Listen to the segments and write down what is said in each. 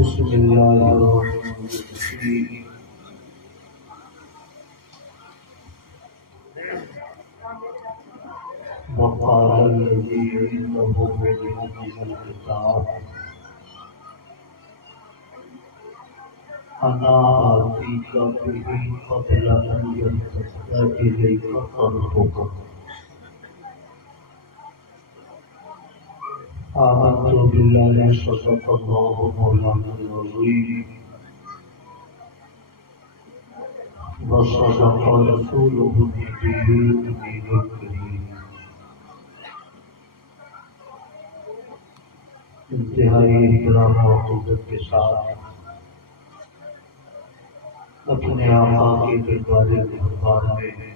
بسم اللہ الرحمن الرحیم وقال الذی عنده علم من الکتاب انا آتیک بہ قبل ان یرتد الیک طرفک آمنت باللہ صدق اللہ مولانا العظیم وصدق رسولہ النبی الامین الکریم انتہائی احترام و عقیدت کے ساتھ اپنے آقا کے دربار مقدار میں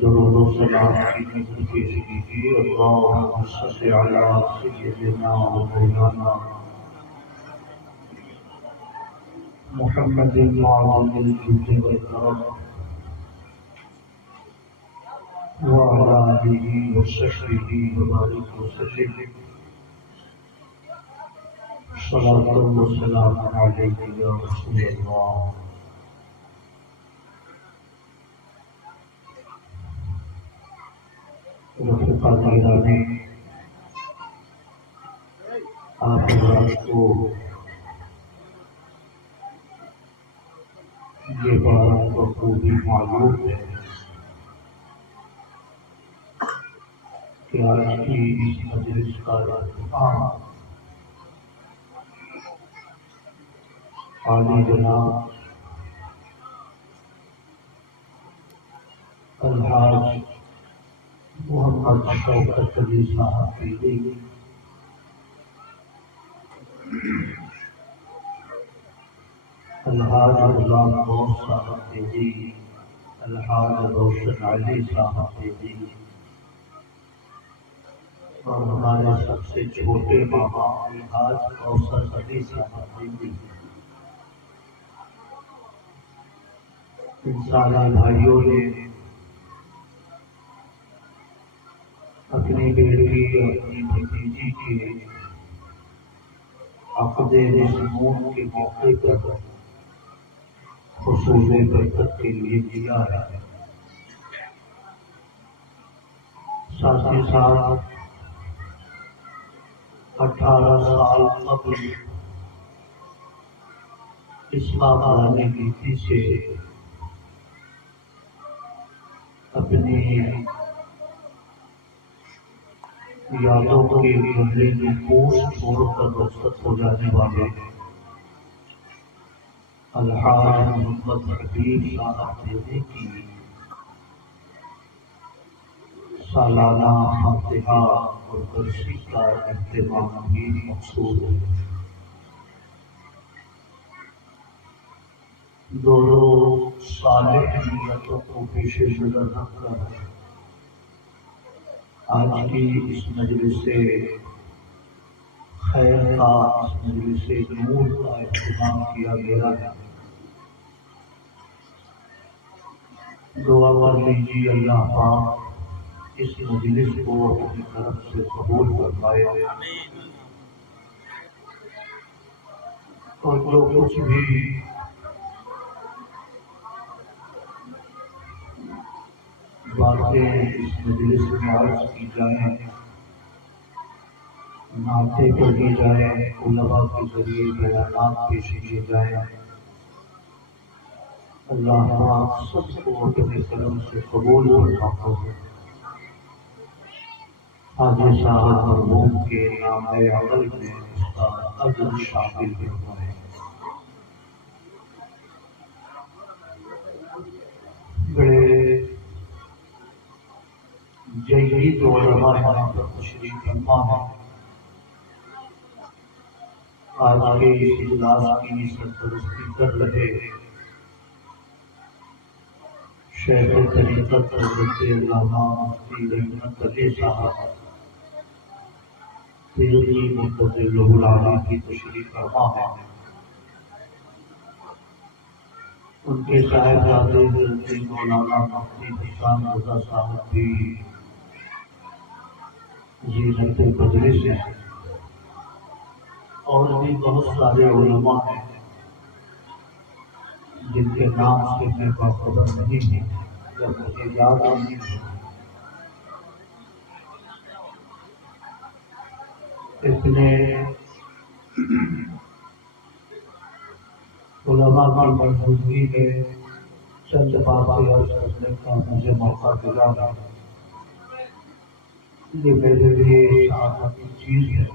درود و سلام کی نظر پیش کیجیے۔ اللہم صل علی سیدنا و مولانا محمد معظم الجود والکرم وعلی آلہ وصحبہ وبارک وسلم۔ صلاۃ و سلام علیک یا رسول اللہ۔ رفقا گرامی، آپ حضرات کو یہ بات بخوبی معلوم ہے کہ آج کی اس مجلس کا اہتمام عالی جناب الحاج محمد شوکت علی صاحب کی الحاج غلام غوث صاحب کی الحاج روشن علی صاحب کی اور ہمارے سب سے چھوٹے ماما الحاج کوثر علی صاحب کی، ان سارے بھائیوں نے اپنی بیٹی اور اپنی بھتیجی کے عقد مصمون کے موقع پر خصوصی برکت کے لیے دیا ہے۔ ساتھ ہی ساتھ 18 سال قبل اسلام لانے نیتی سے اپنی یادوں کے گملے میں پوش چھوڑ کر رخصت ہو جانے والے الحاج محمد حبیب صاحب دیدے کی سالانہ فاتحہ اور برسی کا اہتمام بھی مقصود ہے۔ دونوں صالح نیتوں کو پیش نظر رکھ کر آج کی اس مجلس خیر کا، اس مجلس نور کا اہتمام کیا گیا ہے۔ دعا کر لیجیے اللہ پاک اس مجلس کو اپنی طرف سے قبول فرمائے اور جو کچھ بھی باتیں اس مجلس میں عرض کی جائیں، نعتیں پڑھی جائیں، علماء کے ذریعے بیانات پیش کیے جائیں، اللہ پاک سب کو اپنے کرم سے قبول فرمائے۔ حاجی صاحب مرحوم کے نام عمل میں اس کا اجر شامل فرمائے۔ بڑے جدید علماء یہاں پر تشریف فرما ہے۔ آج کے اس اجلاس کی سرپرستی کر رہے شیخ طریقت حضرت علامہ مفتی رحمت علی صاحب پیری مدت العالی کی تشریف فرما ہے۔ ان کے صاحبزادے حضرت مولانا مفتی حسان رضا صاحب بھی زینت مجلس ہیں۔ اور بھی بہت سارے علماء ہیں جن کے نام سے میں باخبر نہیں ہوں یا مجھے یاد نہیں ہے. اتنے علماء کی موجودگی میں چند باتیں عرض کرنے کا مجھے موقع ملا ہے. یہ میرے لیے سعادت کی چیز ہے.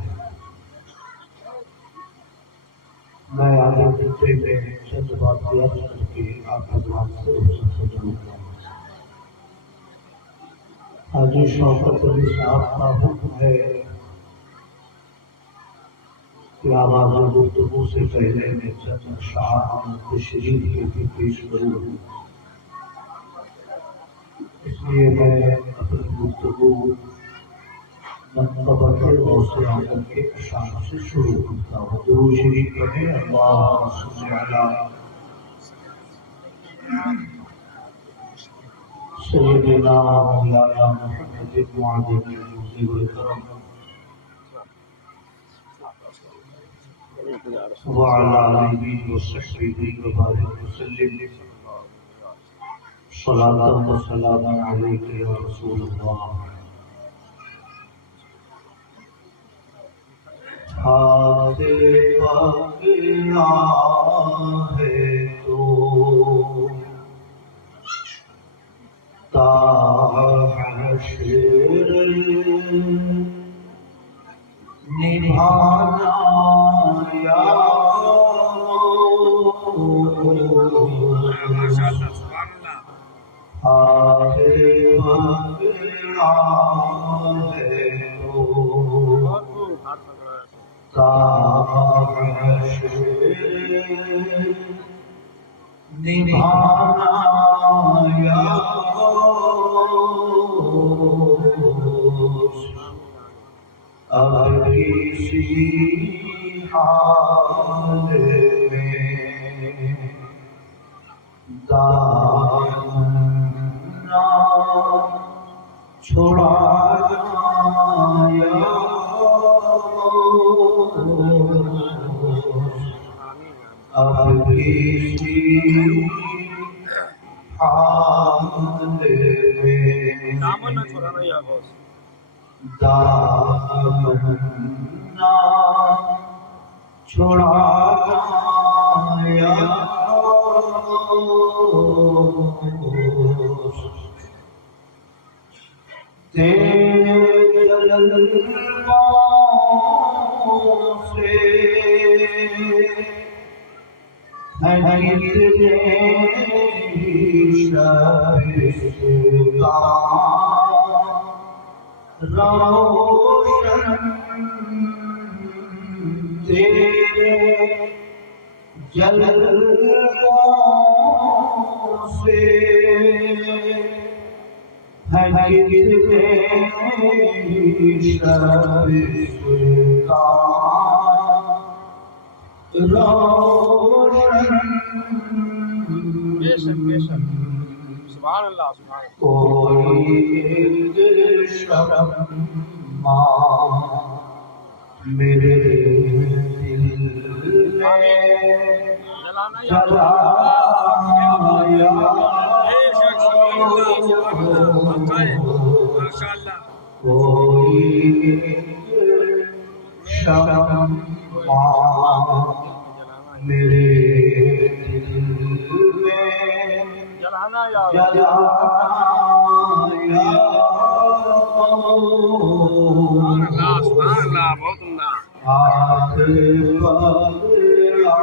میں آگے خطے میں چند باتیں عرض کر کے آپ حضرات سے رخصت ہو جاؤں گا. حاجی شوکت علی صاحب کا حکم ہے کہ آواز گفتگو سے پہلے میں چند اشعار تشریف کے بھی پیش کروں. اس لیے میں اپنی گفتگو منقبت غوث اعظم کے اشعار سے شروع کرتا ہوں. درود شریف پڑھیں. اللہم صل علی سیدنا مولانا محمد معظم الجود والکرم وعلى آله وصحبه وبارك وسلم. صلاة وسلام عليك يا رسول الله. ہاتھ پکڑا ہے تو تا حشر نبھانا یا ہاتھ پکڑا ہے تو تا حشر نبھانا یا اب کسی حال میں دامنا چھڑانا یا اب کسی حال میں دامنا چھڑانا یا تیرے جلووں سے ہے کتنے شبستان روشن تیرے جلووں سے ہے کتنے شبستان روشن. بے شک بے شک. سبحان اللہ سبحان اللہ. کوئی شمع میرے دل میں جلایا کوئی شمع میرے دل میں جلانا یا سبحان اللہ. بہت عمدہ. ہاتھ پکڑا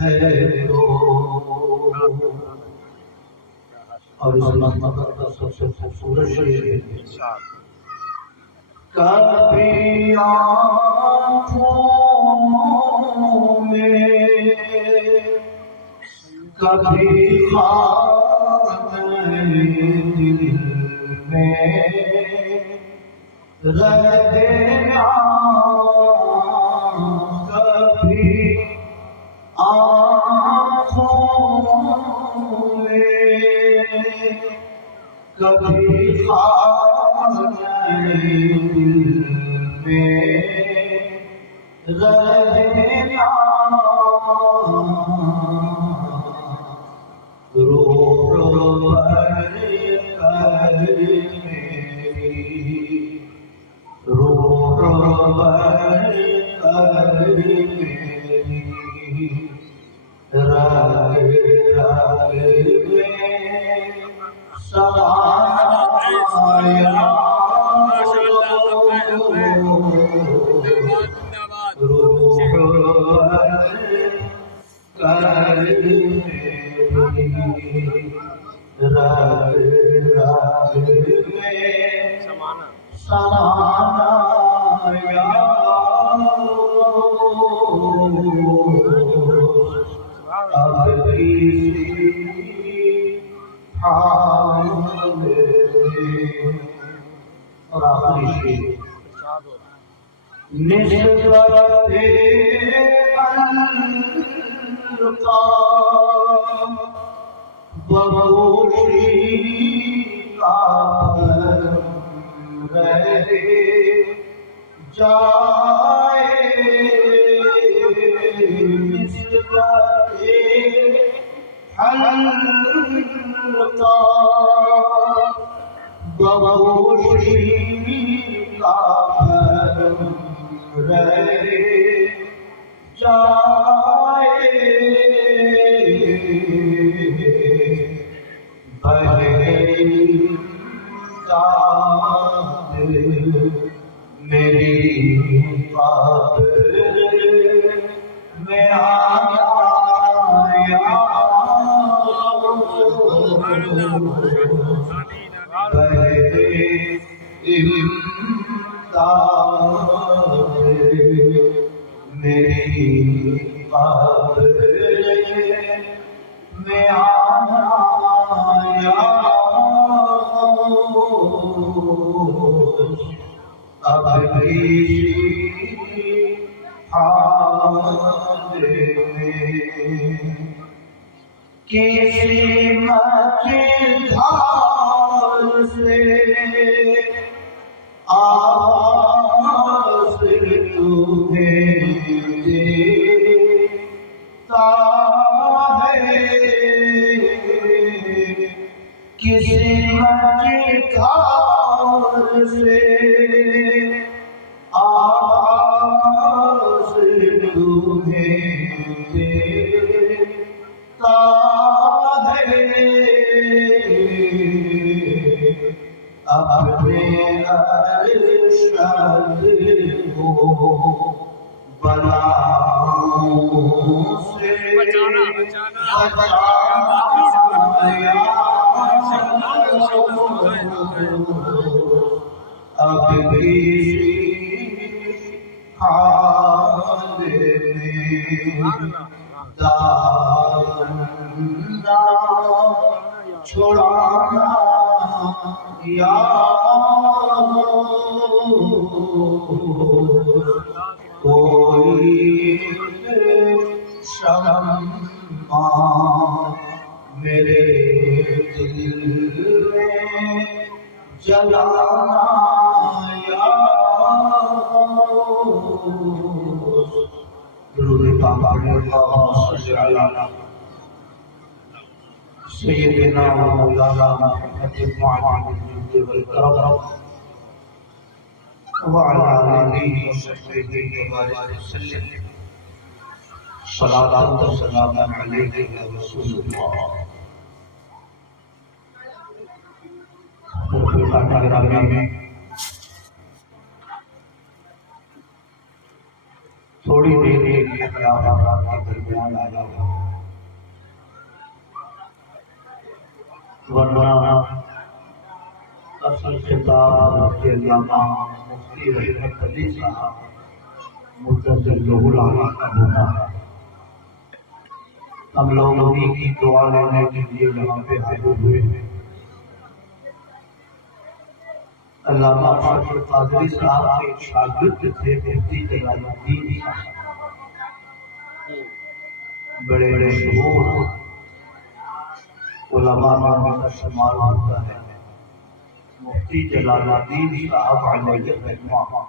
ہے تو اور اس مقصد کا سب سے خوبصورت شعر ہے. کبھی آنکھوں میں کبھی خانے دل میں رہ دینا کبھی آنکھوں میں کبھی خانے دل میں رہنا روح بھر کر میری روح بھر کر میری رگ رگ میں سمایا اور آخری شیر نسبت القام بگوشی کا رہے جائے نسبت القام بگوشی کا رہے جائے میری خاطر میں آیا میری خاطر میں آیا اب کسی مجدھار سے آواز تمہیں دیتا ہے کسی مجدھار سے آواز تمہیں دیتا ہے اپنے ارشاد کو بلاؤں سے بچانا اب کسی حال میں دانا چھوڑانا یا کوئی شمع میرے دل میں جلانا یا درود پاک اللہ صلی اللہ سیدنا و مولانا محمد المعلم والکرم وعلى آله وصحبه وبارك وسلم صلاة وسلام عليك يا رسول الله رفیقان گرامی تھوڑی دیر کے لیے خیالات کے درمیان آیا ہوں ورنہ اصل خطاب کے علامہ مفتی رحمت علی صاحب مدثر العلماء کا ہونا ہے ہم لوگ انہیں کی دعا لینے کے لیے یہاں پہ حاضر ہوئے ہیں علامہ فاضل قادری صاحب کے شاگرد تھے مفتی جلال الدین صاحب بڑے مشہور علماء میں ان کا شمار ہوتا ہے مفتی جلال الدین صاحب علیہ الرحمہ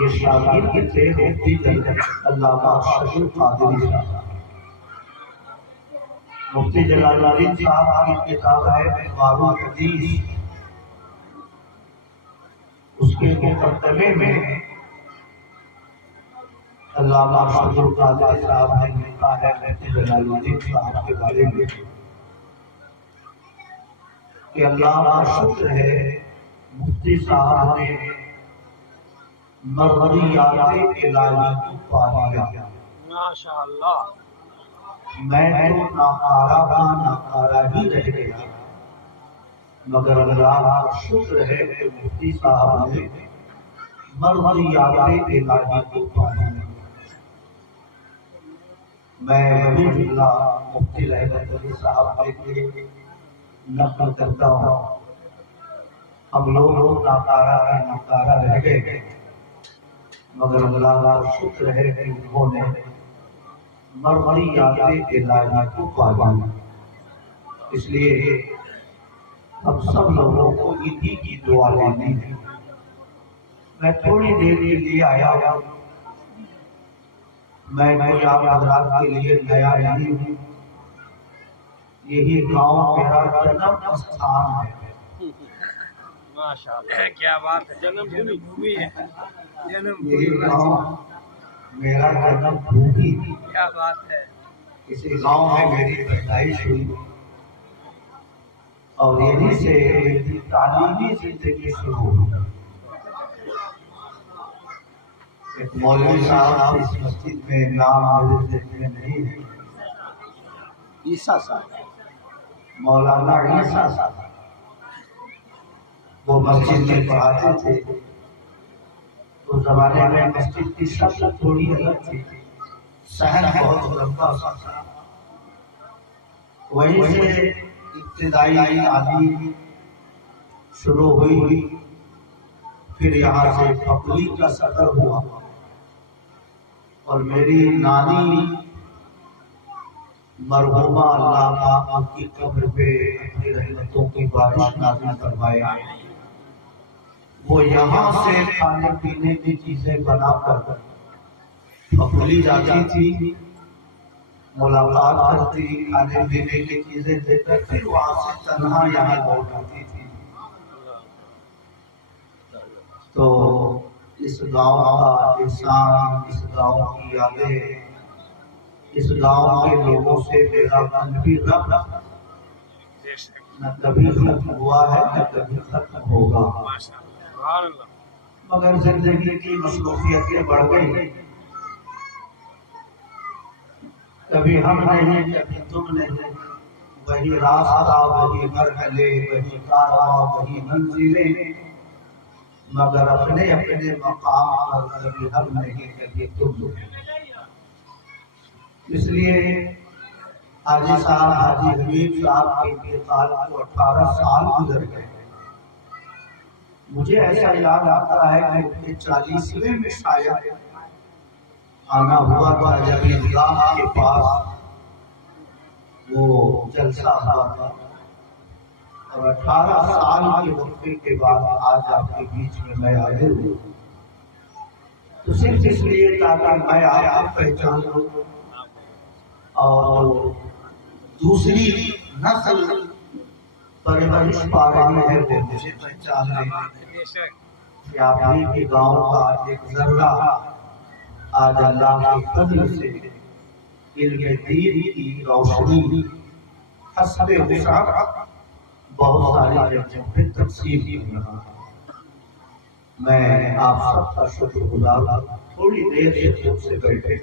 یہ شاگرد تھے مفتی علامہ اشرف قادری صاحب۔ مفتی جلال الدین صاحب کی کتاب ہے انوار الحدیث، اس کے مقدمے میں علامہ اشرف قادری صاحب نے لکھا ہے مفتی جلال الدین صاحب کے بارے میں کہ اللہ کا شکر ہے مفتی صاحب نے مرضیات الہی کو پا لیا۔ ماشاءاللہ، میں تو ناکارہ ہی رہ گیا، مگر اللہ کا شکر ہے کہ مفتی صاحب نے مرضیات الہی کو پا لیا۔ میں ولی اللہ مفتی رحمت علی صاحب کے لیے نقل کرتا ہوں، ہم لوگ ناکارہ رہ گئے، مگر اللہ کا شکر ہے کہ انہوں نے مرضیات الہی کو پا لیا۔ اس لیے ہم سب لوگوں کو انہی کی دعا لینی ہے۔ میں تھوڑی دیر کے لیے آیا ہوں، میں کوئی آپ حضرات کے لیے نیا نہیں ہوں، یہی گاؤں میرا جنم استھان ہے۔ ماشاءاللہ، کیا بات ہے، جنم بھومی ہے، یہی گاؤں میرا جنم بھومی، کیا بات ہے۔ اسی گاؤں میں میری پیدائش ہوئی اور یہیں سے میری تعلیمی زندگی شروع ہوئی۔ ایک مولوی صاحب اس مسجد میں نام میرے ذہن میں نہیں ہے، عیسیٰ صاحب، مولانا عیسیٰ صاحب، وہ مسجد میں پڑھاتے تھے۔ اس زمانے میں مسجد کی شکل تھوڑی الگ تھی، صحن بہت لمبا سا تھا۔ وہیں سے ابتدائی تعلیم شروع ہوئی، پھر یہاں سے پبلی کا سفر ہوا اور میری نانی مرحومہ اللہ پاک ان کی قبر پہ اپنی رحمتوں کی بارش نازل فرمائے، وہ یہاں سے کھانے پینے کی چیزیں بنا کر پبلی جاتی تھی، ملاقات کرتی، کھانے پینے کی چیزیں دے کر پھر وہاں سے تنہا یہاں لوٹ آتی تھی۔ تو اس گاؤں کا احسان، اس گاؤں کی یادیں، اس گاؤں کے لوگوں سے میرا قلبی ربط نہ کبھی ختم ہوا ہے نہ کبھی ختم ہوگا، مگر زندگی کی مصروفیتیں بڑھ گئی، کبھی ہم نہیں کبھی تم نہیں، وہی راستہ وہی مرحلے وہی کارواں وہی منزلیں، مگر اپنے اپنے مقام پر کبھی ہم نہیں کبھی تم نہیں۔ اس لیے حاجی صاحب حاجی حبیب صاحب کے انتقال کو 18 سال گزر گئے۔ مجھے ایسا یاد آتا ہے کہ ان کے 40ویں میں شاید آنا ہوا تھا، جب عیدگاہ کے پاس وہ جلسہ ہوا تھا، اور 18 سال کے وقفے کے بعد آج آپ کے بیچ میں میں آئے ہوں، تو صرف اس لیے تاکہ میں آپ کو پہچان لوں اور دوسری نسل پرورش پا رہی ہے وہ مجھے پہچان لے کہ آپ ہی کے گاؤں کا ایک ذرہ آج اللہ کے فضل سے علم دین کی روشنی حسب وسعت بہت ساری جگہوں پہ تقسیم کر رہا ہے۔ میں آپ سب کا شکر گزار ہوں، تھوڑی دیر سے خود سے بیٹھے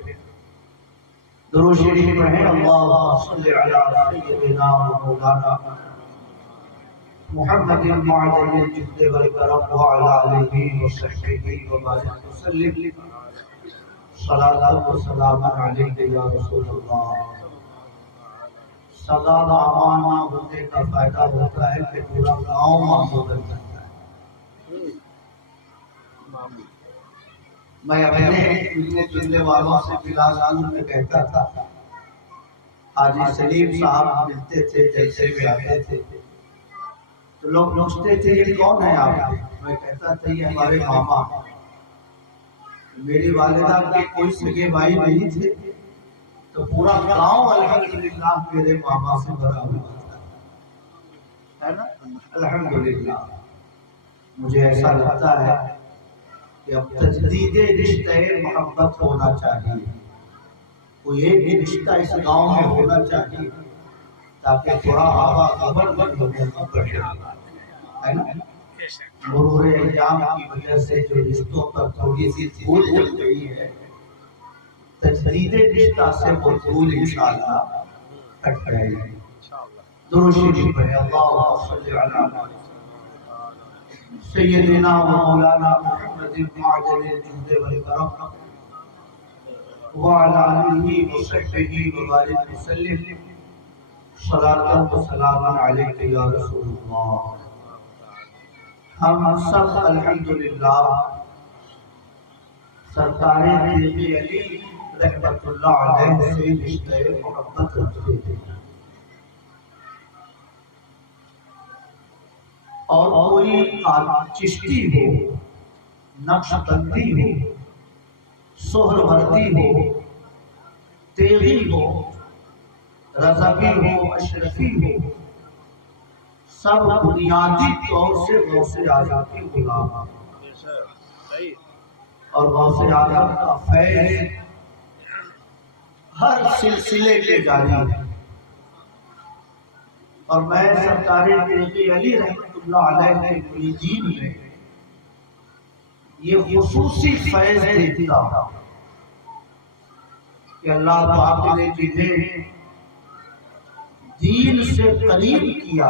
درود شریف پڑھیں، اللہم صلی علی سیدنا و مولانا محمد المعظم الجود والکرم وعلی آلہ وصحبہ وبارک وسلم، صلاۃ و سلام علیک یا رسول اللہ۔ سلام امان ہونے کا فائدہ ہوتا ہے کہ پورا گاؤں معمول کرتا ہے۔ میں اپنے ملنے جلنے والوں سے بلال میں کہتا تھا، حاجی سلیم صاحب ملتے تھے، جیسے بھی آتے تھے تو لوگ پوچھتے تھے یہ کون ہے آپ؟ میں کہتا تھا یہ ہمارے ماما، میری والدہ کے کوئی سگے بھائی نہیں تھے تو پورا گاؤں الحمدللہ میرے ماما سے بھرا ہوا تھا، ہے نا؟ الحمدللہ مجھے ایسا لگتا ہے کہ اب تجدید رشتہ محبت ہونا چاہیے، کوئی ایک رشتہ اس گاؤں میں ہونا چاہیے تاکہ تھوڑا ہوا خبر ہے نا؟ مرور ایام کی وجہ سے جو رشتوں پر تھوڑی سی دھول جم گئی ہے، تجدید رشتہ سے وہ دھول انشاءاللہ ہٹ جائے گی۔ درود شریف پڑھیں، اللہم صلی علی سیدنا و مولانا محمد معدن الجود والکرم وعلى آلہ وصحبہ وبارک وسلم صلاۃ و سلام علیک یا رسول اللہ۔ ہم سب الحمدللہ سرکار تیغ علی رحمت اللہ علیہ سے رشتہ محبت رکھتے ہیں، اور کوئی چشتی ہو، نقش بندی ہو، سہروردی ہو، تیغی ہو، رضوی ہو، اشرفی ہو، سب بنیادی طور سے غوث اعظم کے غلام ہیں، اور غوث اعظم کا فیض ہر سلسلے کے جاری ہے۔ اور میں سرکار تیغ علی رحمت اللہ علیہ کے مریدین میں یہ خصوصی فیض دیتا ہوں کہ اللہ پاک نے جنہیں دین سے قریب کیا،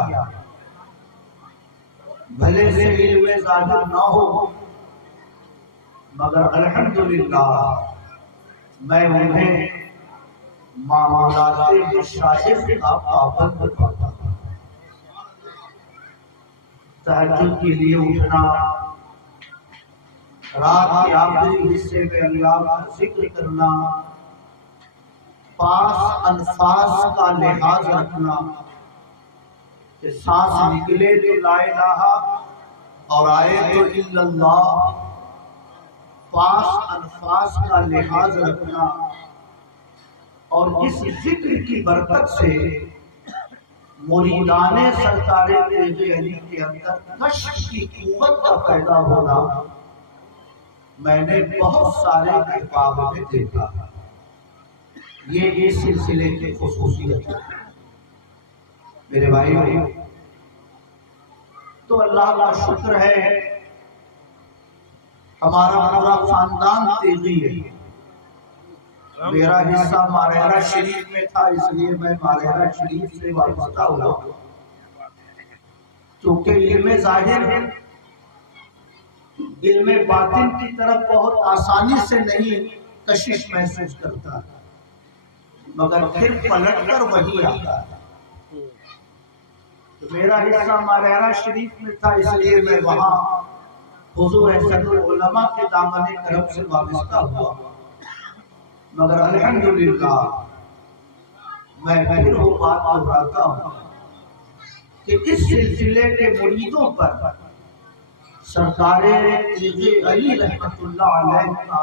بھلے سے علم ظاہر نہ ہو مگر الحمدللہ میں انہیں معاملات مشائخ کا پابند پاتا ہوں۔ تہجد کے لیے اٹھنا، رات کے آخری حصے میں اللہ کا ذکر کرنا، پاس الفاظ کا لحاظ رکھنا کہ سانس نکلے تو لا الہ اور آئے تو الا اللہ، پاس الفاظ کا لحاظ رکھنا، اور اس ذکر کی برکت سے مریدان سرکار تیغ علی کے اندر کشف کی قوت کا پیدا ہونا میں نے بہت سارے احباب میں دیکھا۔ یہ اس سلسلے کی خصوصیت ہے میرے بھائیوں۔ تو اللہ کا شکر ہے ہمارا پورا خاندان تیغی ہے۔ میرا حصہ ماریرہ شریف میں تھا، اس لیے میں ماریرہ شریف سے وابستہ ہوا، چونکہ علم ظاہر علم باطن کی طرف بہت آسانی سے نہیں کشش محسوس کرتا، مگر پھر پلٹ کر وہی آتا ہے۔ تو میرا حصہ ماریرہ شریف میں تھا، اس لیے میں وہاں حضور صدر العلماء کے دامن کرم سے وابستہ ہوا، مگر الحمدللہ میں پھر وہ بات دہراتا ہوں کہ اس سلسلے کے مریدوں پر سرکار تیغ علی رحمت اللہ علیہ کا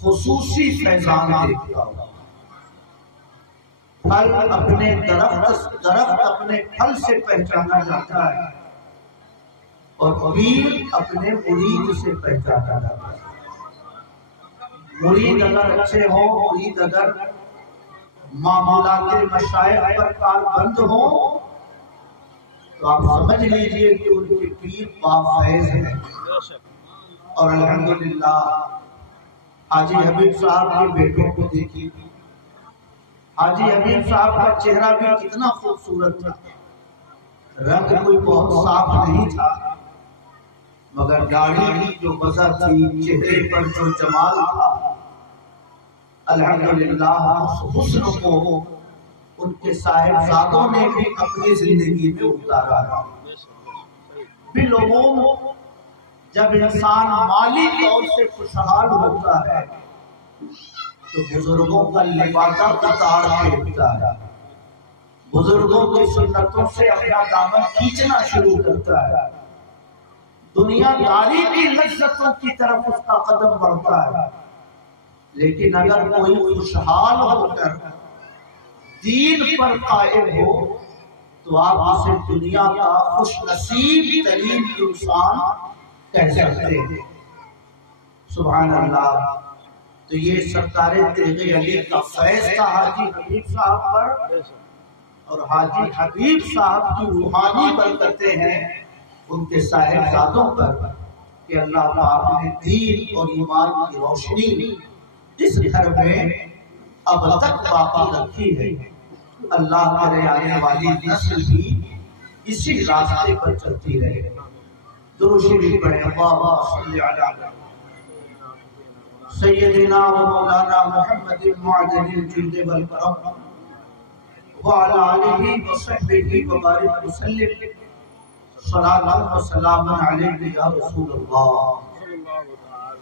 خصوصی فیضان دیکھتا ہوں۔ پھل اپنے درخت اپنے پھل سے پہچانا جاتا ہے، اور پیر اپنے مرید سے پہچانا جاتا ہے۔ مرید اگر اچھے ہو، مرید اگر معاملات مشائخ پر کاربند ہو تو آپ سمجھ لیجئے کہ ان کے پیر بافیض ہیں۔ اور الحمدللہ حاجی حبیب صاحب کے بیٹوں کو دیکھی، حاجی حبیب صاحب کا چہرہ بھی کتنا خوبصورت تھا، رنگ کوئی بہت صاف نہیں تھا، مگر داڑھی کی جو وضع تھی، چہرے پر جو جمال تھا، الحمدللہ اس حسن کو ان کے صاحبزادوں نے بھی اپنی زندگی میں اتارا۔ بالعموم جب انسان مالی طور سے خوشحال ہوتا ہے تو بزرگوں کا لبادہ اتار پھینکتا ہے، بزرگوں کی سنتوں سے اپنا دامن کھینچنا شروع کرتا ہے۔ دنیا داری کی لذتوں کی طرف اس کا قدم بڑھتا ہے، لیکن اگر کوئی خوشحال ہو کر دین پر قائم ہو تو آپ اسے دنیا کا خوش نصیب ترین انسان کہہ سکتے ہیں۔ سبحان اللہ۔ تو یہ سرکار تیغ علی کا فیض تھا حاجی حبیب صاحب پر، اور حاجی حبیب صاحب کی روحانی برکتیں ہیں ان کے صاحبزادوں پر کہ اللہ پاک نے دین اور ایمان کی روشنی اس گھر میں اب تک باقی رکھی ہے۔ اللہ کرے آنے والی نسل بھی اسی راستے پر چلتی رہے۔ درود شریف پڑھیں، اللہم صلی علی سیدنا و مولانا محمد معدن الجود والکرم وعلی آلہ وصحبہ وبارک وسلم صلاۃ و سلام علیک یا رسول اللہ۔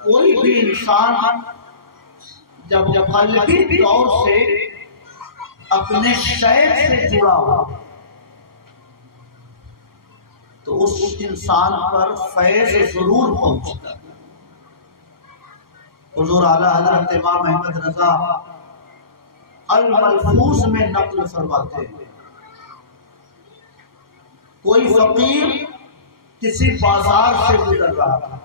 کوئی بھی انسان جب قلبی طور سے اپنے شیخ سے جڑا ہوا تو اس انسان پر فیض ضرور پہنچتا ہے۔ حضور اعلیٰ حضرت امام احمد رضا الملفوظ میں نقل فرماتے ہیں، کوئی فقیر کسی بازار سے گزر رہا تھا،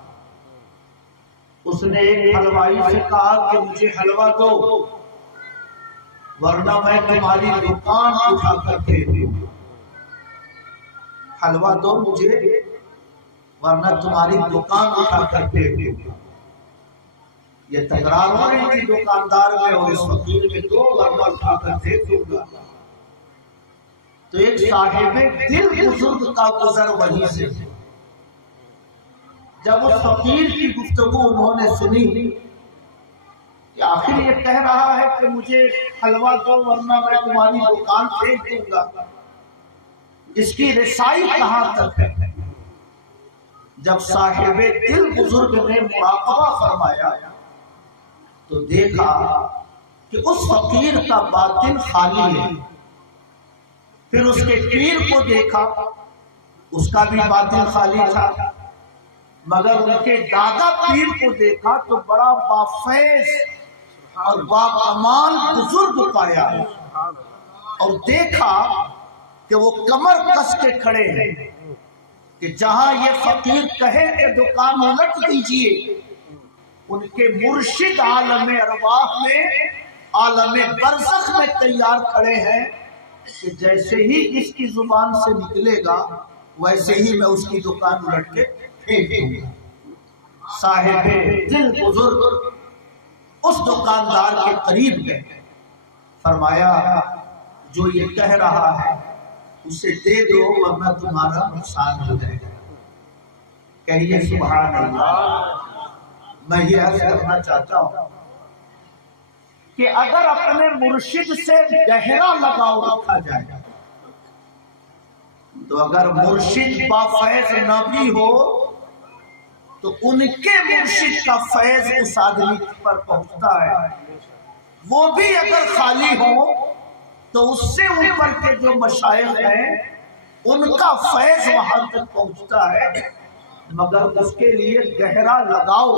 اس نے ایک حلوائی سے کہا کہ مجھے حلوہ دو ورنہ میں تمہاری دکان اٹھا کر پھینک دوں گا۔ حلوہ دو مجھے ورنہ تمہاری دکان اٹھا کر پھینک دوں گا۔ یہ تکرار ہو رہی تھی دکاندار میں اور اس فقیر میں، دو ورنہ اٹھا کر پھینک دوں گا۔ تو ایک صاحب دل بزرگ کا گزر وہیں سے، جب اس فقیر کی گفتگو انہوں نے سنی کہ آخر یہ کہہ رہا ہے کہ مجھے حلوہ دو ورنہ میں تمہاری دکان پھینک دوں گا، اس کی رسائی کہاں تک ہے؟ جب صاحب دل بزرگ نے مراقبہ فرمایا تو دیکھا کہ اس فقیر کا باطن خالی ہے، پھر اس کے پیر کو دیکھا، اس کا بھی باطن خالی تھا، مگر ان کے دادا پیر کو دیکھا تو بڑا بافیض اور باکمال بزرگ پایا، اور دیکھا کہ وہ کمر کس کے کھڑے ہیں کہ جہاں یہ فقیر کہے کہ دکان الٹ دیجئے، ان کے مرشد عالم ارواح میں، عالم برزخ میں تیار کھڑے ہیں کہ جیسے ہی اس کی زبان سے نکلے گا ویسے ہی میں اس کی دکان الٹ کے پھینک دوں گا۔ صاحب دل بزرگ اس دکاندار کے قریب گئے، فرمایا جو یہ کہہ رہا ہے اسے دے دو ورنہ تمہارا نقصان ہو جائے گا۔ کہیے سبحان اللہ۔ میں یہ عرض کرنا چاہتا ہوں کہ اگر اپنے مرشد سے گہرا لگاؤ رکھا جائے تو اگر مرشد با فیض نہ بھی ہو تو ان کے مرشد کا فیض اس آدمی پر پہنچتا ہے، وہ بھی اگر خالی ہو تو اس سے اوپر کے جو مشائخ ہیں ان کا فیض وہاں تک پہنچتا ہے، مگر اس کے لیے گہرا لگاؤ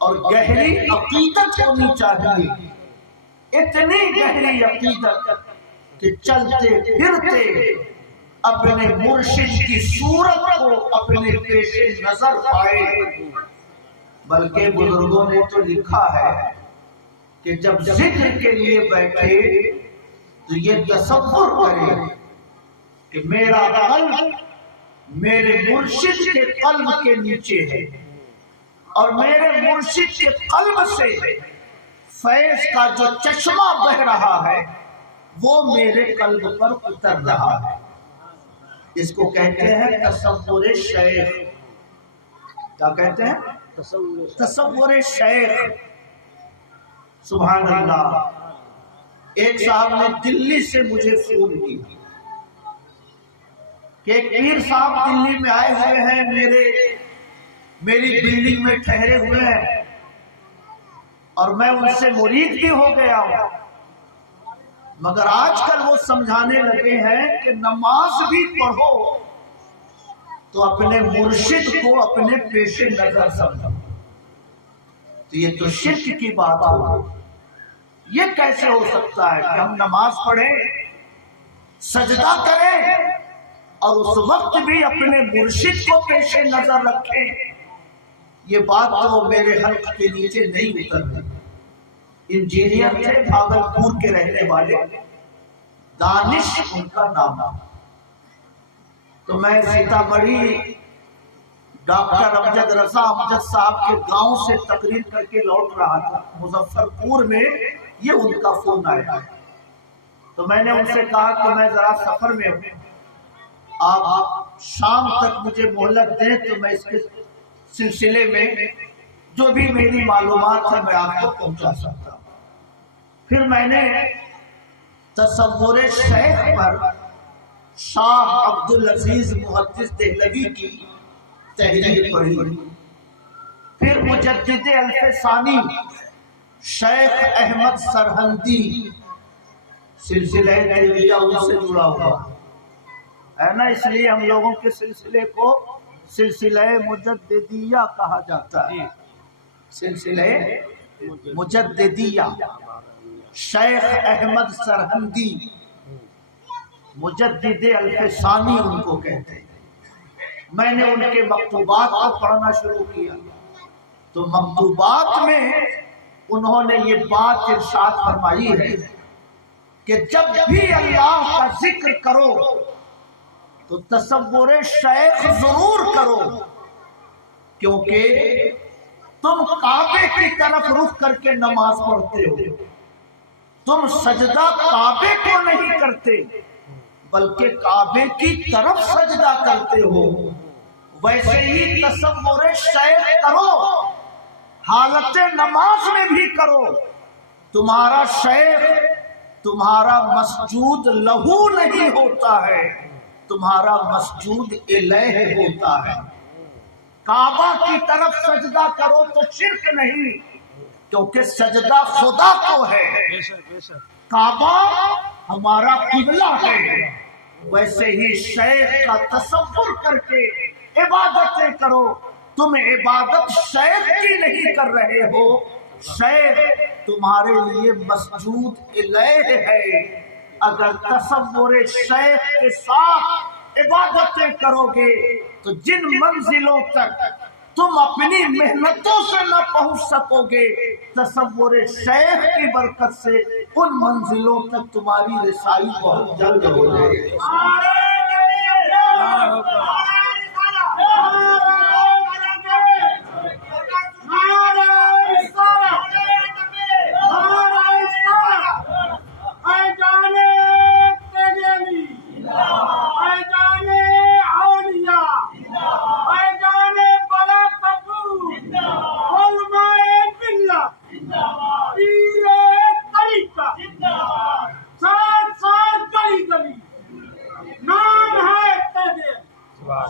اور گہری عقیدت ہونی چاہیے، اتنی گہری عقیدت کہ چلتے پھرتے اپنے مرشد کی صورت کو اپنے پیش نظر پائے۔ بلکہ بزرگوں نے تو لکھا ہے کہ جب ذکر کے لیے بیٹھے تو یہ تصور کرے کہ میرا قلب میرے مرشد کے قلب کے نیچے ہے، اور میرے مرشد کے قلب سے فیض کا جو چشمہ بہ رہا ہے وہ میرے قلب پر اتر رہا ہے۔ اس کو کہتے ہیں تصور شیخ۔ کیا کہتے ہیں؟ تصور شیخ۔ سبحان اللہ۔ ایک صاحب نے دلی سے مجھے فون کیا کہ ایک پیر صاحب دلی میں آئے ہوئے ہیں، میری بلڈنگ میں ٹھہرے ہوئے ہیں، اور میں ان سے مرید بھی ہو گیا ہوں، مگر آج کل وہ سمجھانے لگے ہیں کہ نماز بھی پڑھو تو اپنے مرشد کو اپنے پیش نظر سمجھو، تو یہ تو شرک کی بات ہو۔ یہ کیسے ہو سکتا ہے کہ ہم نماز پڑھیں، سجدہ کریں اور اس وقت بھی اپنے مرشد کو پیش نظر رکھیں؟ یہ بات تو میرے حلق کے نیچے نہیں اترتی۔ انجینئر تھے بھاگلپور کے رہنے والے، دانش ان کا نام، تو میں سیتامڑھی ڈاکٹر امجد رضا امجد صاحب کے گاؤں سے تقریر کر کے لوٹ رہا تھا، مظفر پور میں یہ ان کا فون آیا، تو میں نے ان سے کہا کہ میں ذرا سفر میں ہوں، آپ شام تک مجھے مہلت دیں تو میں اس کے سلسلے میں جو بھی میری معلومات ہے میں آپ کو پہنچا سکتا ہوں۔ پھر میں نے تصور شیخ پر شاہ عبدالعزیز محدث دہلوی کی تحریر پڑھی، پھر مجدد الف ثانی شیخ احمد سرہندی، سلسلہ تیمیہ ان سے جڑا ہوا ہے نا، اس لیے ہم لوگوں کے سلسلے کو سلسلہ مجددیہ کہا جاتا ہے، سلسلہ مجددیہ۔ شیخ احمد سرہندی مجدد الف ثانی ان کو کہتے ہیں۔ میں نے ان کے مکتوبات کو پڑھنا شروع کیا تو مکتوبات میں انہوں نے یہ بات ارشاد فرمائی ہے کہ جب بھی اللہ کا ذکر کرو تو تصور شیخ ضرور کرو، کیونکہ تم کعبے کی طرف رخ کر کے نماز پڑھتے ہو، تم سجدہ کعبے کو نہیں کرتے بلکہ کعبے کی طرف سجدہ کرتے ہو، ویسے ہی تصور شیخ کرو، حالت نماز میں بھی کرو۔ تمہارا شیخ تمہارا مسجود لہو نہیں ہوتا ہے، تمہارا مسجود الیہ ہوتا ہے۔ کعبہ کی طرف سجدہ کرو تو شرک نہیں، کیونکہ سجدہ خدا کو ہے، کعبہ ہمارا قبلہ ہے۔ ویسے ہی شیخ کا تصور کر کے عبادتیں کرو، تم عبادت شیخ کی نہیں کر رہے ہو، شیخ تمہارے لیے مسجود الیہ ہے۔ اگر تصور شیخ کے ساتھ عبادتیں کرو گے تو جن منزلوں تک تم اپنی محنتوں سے نہ پہنچ سکو گے، تصور شیخ کی برکت سے ان منزلوں تک تمہاری رسائی بہت جلد ہو جائے گی۔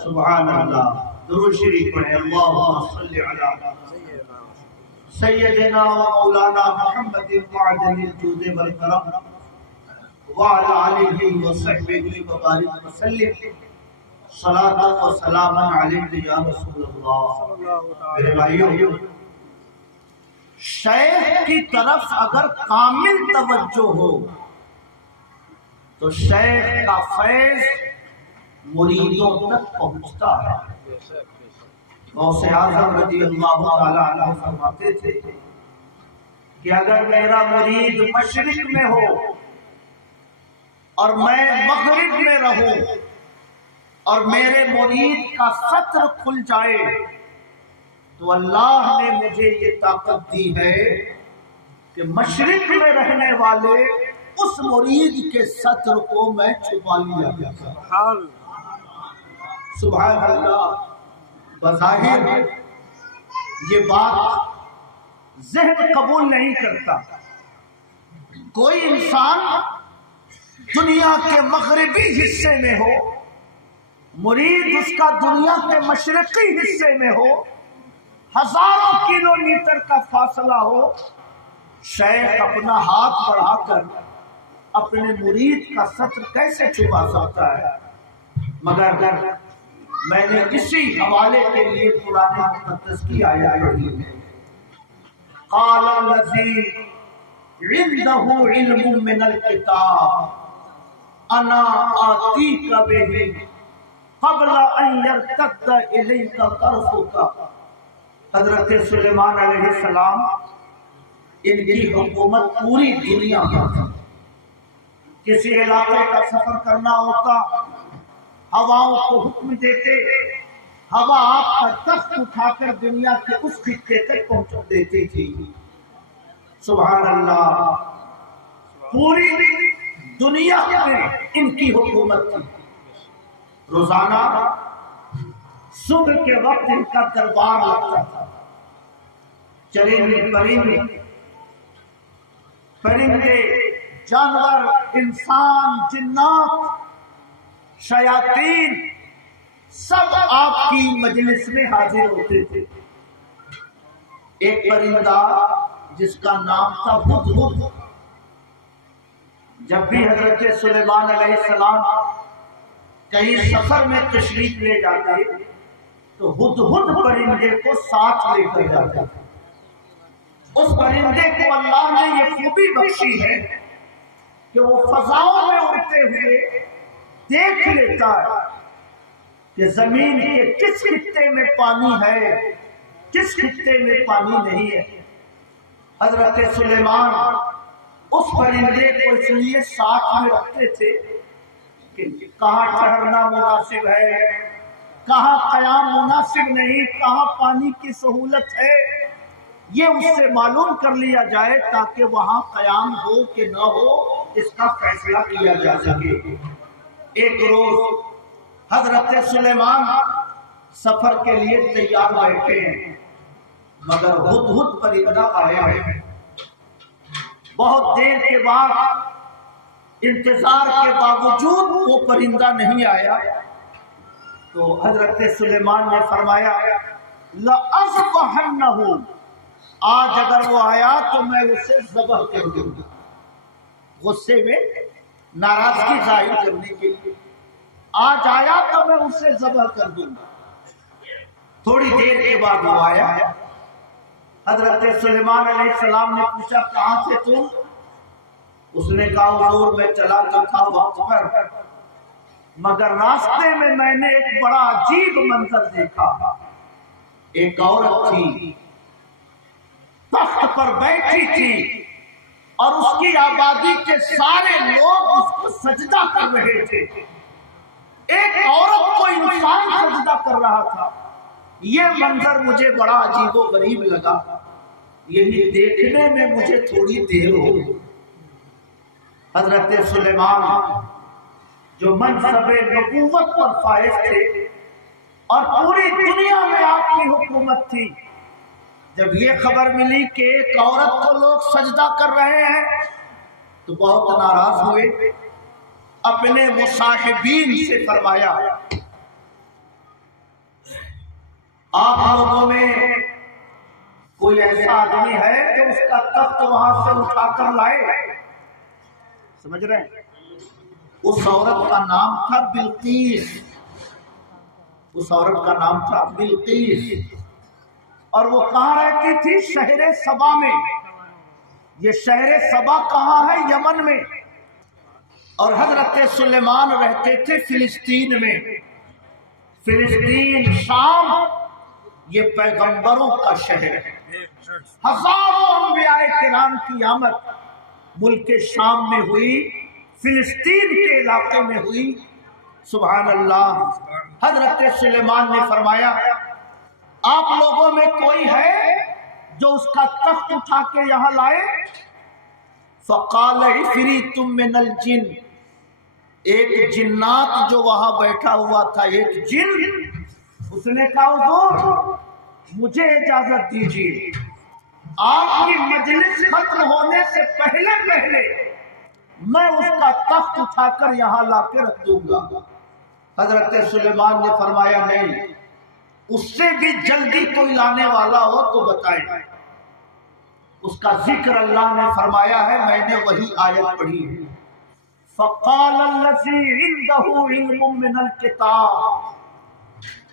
سبحان اللہ، درود شریف پڑھیں، اللہم صلی علی سیدنا و مولانا محمد معدن الجود والکرم وعلی آلہ و صحبہ وبارک وسلم، صلاۃ و سلام علیک یا رسول اللہ۔ میرے بھائیو، شیخ کی طرف اگر کامل توجہ ہو تو شیخ کا فیض مریدوں تک پہنچتا ہے۔ غوث اعظم رضی اللہ تعالیٰ عنہ فرماتے تھے کہ اگر میرا مرید مشرق میں ہو اور میں مغرب میں رہوں اور میرے مرید کا سطر کھل جائے تو اللہ نے مجھے یہ طاقت دی ہے کہ مشرق میں رہنے والے اس مرید کے سطر کو میں چھپا لیا گیا۔ سبحان اللہ۔ بظاہر یہ بات ذہن قبول نہیں کرتا۔ کوئی انسان دنیا کے مغربی حصے میں ہو، مرید اس کا دنیا کے مشرقی حصے میں ہو، ہزاروں کلومیٹر کا فاصلہ ہو، شیخ اپنا ہاتھ بڑھا کر اپنے مرید کا سطر کیسے چھپا سکتا ہے؟ مگر میں نے اسی حوالے کے لیے قرآن مقدس کی آیت پڑھی ہے۔ قال الذی عنده علم من الکتاب انا آتیک بہ قبل ان یرتد الیک طرفک۔ حضرت سلیمان علیہ السلام ان کی حکومت پوری دنیا پر تھی۔ کسی علاقے کا سفر کرنا ہوتا، ہواؤں کو حکم دیتے، ہوا آپ کا تخت اٹھا کر دنیا کے اس خطے تک پہنچا دیتی تھی۔ سبحان اللہ، پوری دنیا میں ان کی حکومت تھی۔ روزانہ صبح کے وقت ان کا دربار لگتا تھا۔ چرندے پرندے، جانور، انسان، جنات، شیاطین سب آپ کی مجلس میں حاضر ہوتے تھے۔ ایک پرندہ جس کا نام تھا ہدہد، جب بھی حضرت سلیمان علیہ السلام کہیں سفر میں تشریف لے جاتے تو ہدہد پرندے کو ساتھ لے کر جاتے۔ اس پرندے کو اللہ نے یہ خوبی بخشی ہے کہ وہ فضاؤں میں اڑتے ہوئے دیکھ لیتا ہے کہ زمین کے کس خطے میں پانی ہے، کس خطے میں پانی نہیں ہے۔ حضرت سلیمان اس پرندے کو اس لیے ساتھ میں رکھتے تھے کہ کہاں ٹھہرنا مناسب ہے، کہاں قیام مناسب نہیں، کہاں پانی کی سہولت ہے، یہ اس سے معلوم کر لیا جائے تاکہ وہاں قیام ہو کہ نہ ہو اس کا فیصلہ کیا جا سکے۔ ایک روز حضرت سلیمان سفر کے لیے تیار بیٹھے ہیں، مگر ہدہد پرندہ آیا ہے۔ بہت دیر کے بعد انتظار کے باوجود وہ پرندہ نہیں آیا تو حضرت سلیمان نے فرمایا لَأَذْبَحَنَّهُ، آج اگر وہ آیا تو میں اسے ذبح کر دوں گا۔ غصے میں ناراضگی ظاہر کرنے کے لیے آج آیا تو میں اسے ذبح کر دوں گا۔ تھوڑی دیر کے بعد وہ آیا۔ حضرت سلیمان علیہ السلام نے پوچھا کہاں سے تم؟ اس نے کہا حضور میں چلا تو تھا وقت پر، مگر راستے میں نے ایک بڑا عجیب منظر دیکھا۔ ایک عورت تھی، تخت پر بیٹھی تھی اور اس کی آبادی کے سارے لوگ اس کو سجدہ کر رہے تھے۔ ایک عورت کو انسان سجدہ کر رہا تھا۔ یہ منظر مجھے بڑا عجیب و غریب لگا، یہی دیکھنے میں مجھے تھوڑی دیر ہو گئی۔ حضرت سلیمان جو منصب نبوت پر فائز تھے اور پوری دنیا میں آپ کی حکومت تھی، جب یہ خبر ملی کہ ایک عورت کو لوگ سجدہ کر رہے ہیں تو بہت ناراض ہوئے۔ اپنے مصاحبین سے فرمایا آپ لوگوں میں کوئی ایسا آدمی ہے جو اس کا تخت وہاں سے اٹھا کر لائے؟ سمجھ رہے ہیں؟ اس عورت کا نام تھا بلقیس، اس عورت کا نام تھا بلقیس، اور وہ کہاں رہتی تھی؟ شہر سبا میں۔ یہ شہر سبا کہاں ہے؟ یمن میں۔ اور حضرت سلیمان رہتے تھے فلسطین میں۔ فلسطین، شام، یہ پیغمبروں کا شہر ہے۔ ہزاروں انبیاء کرام کی آمد ملک شام میں ہوئی، فلسطین کے علاقے میں ہوئی۔ سبحان اللہ۔ حضرت سلیمان نے فرمایا آپ لوگوں میں کوئی ہے جو اس کا تخت اٹھا کے یہاں لائے؟ فقال عفریت من الجن، ایک جنات جو وہاں بیٹھا ہوا تھا، ایک جن، اس نے کہا حضور مجھے اجازت دیجیے، آپ کی مجلس ختم ہونے سے پہلے میں اس کا تخت اٹھا کر یہاں لا کے رکھ دوں گا۔ حضرت سلیمان نے فرمایا نہیں، اس سے بھی جلدی کوئی لانے والا ہو تو بتائیں۔ اس کا ذکر اللہ نے فرمایا ہے، میں نے وہی آیت پڑھی ہے۔ فقال الذی عنده علم من الکتاب،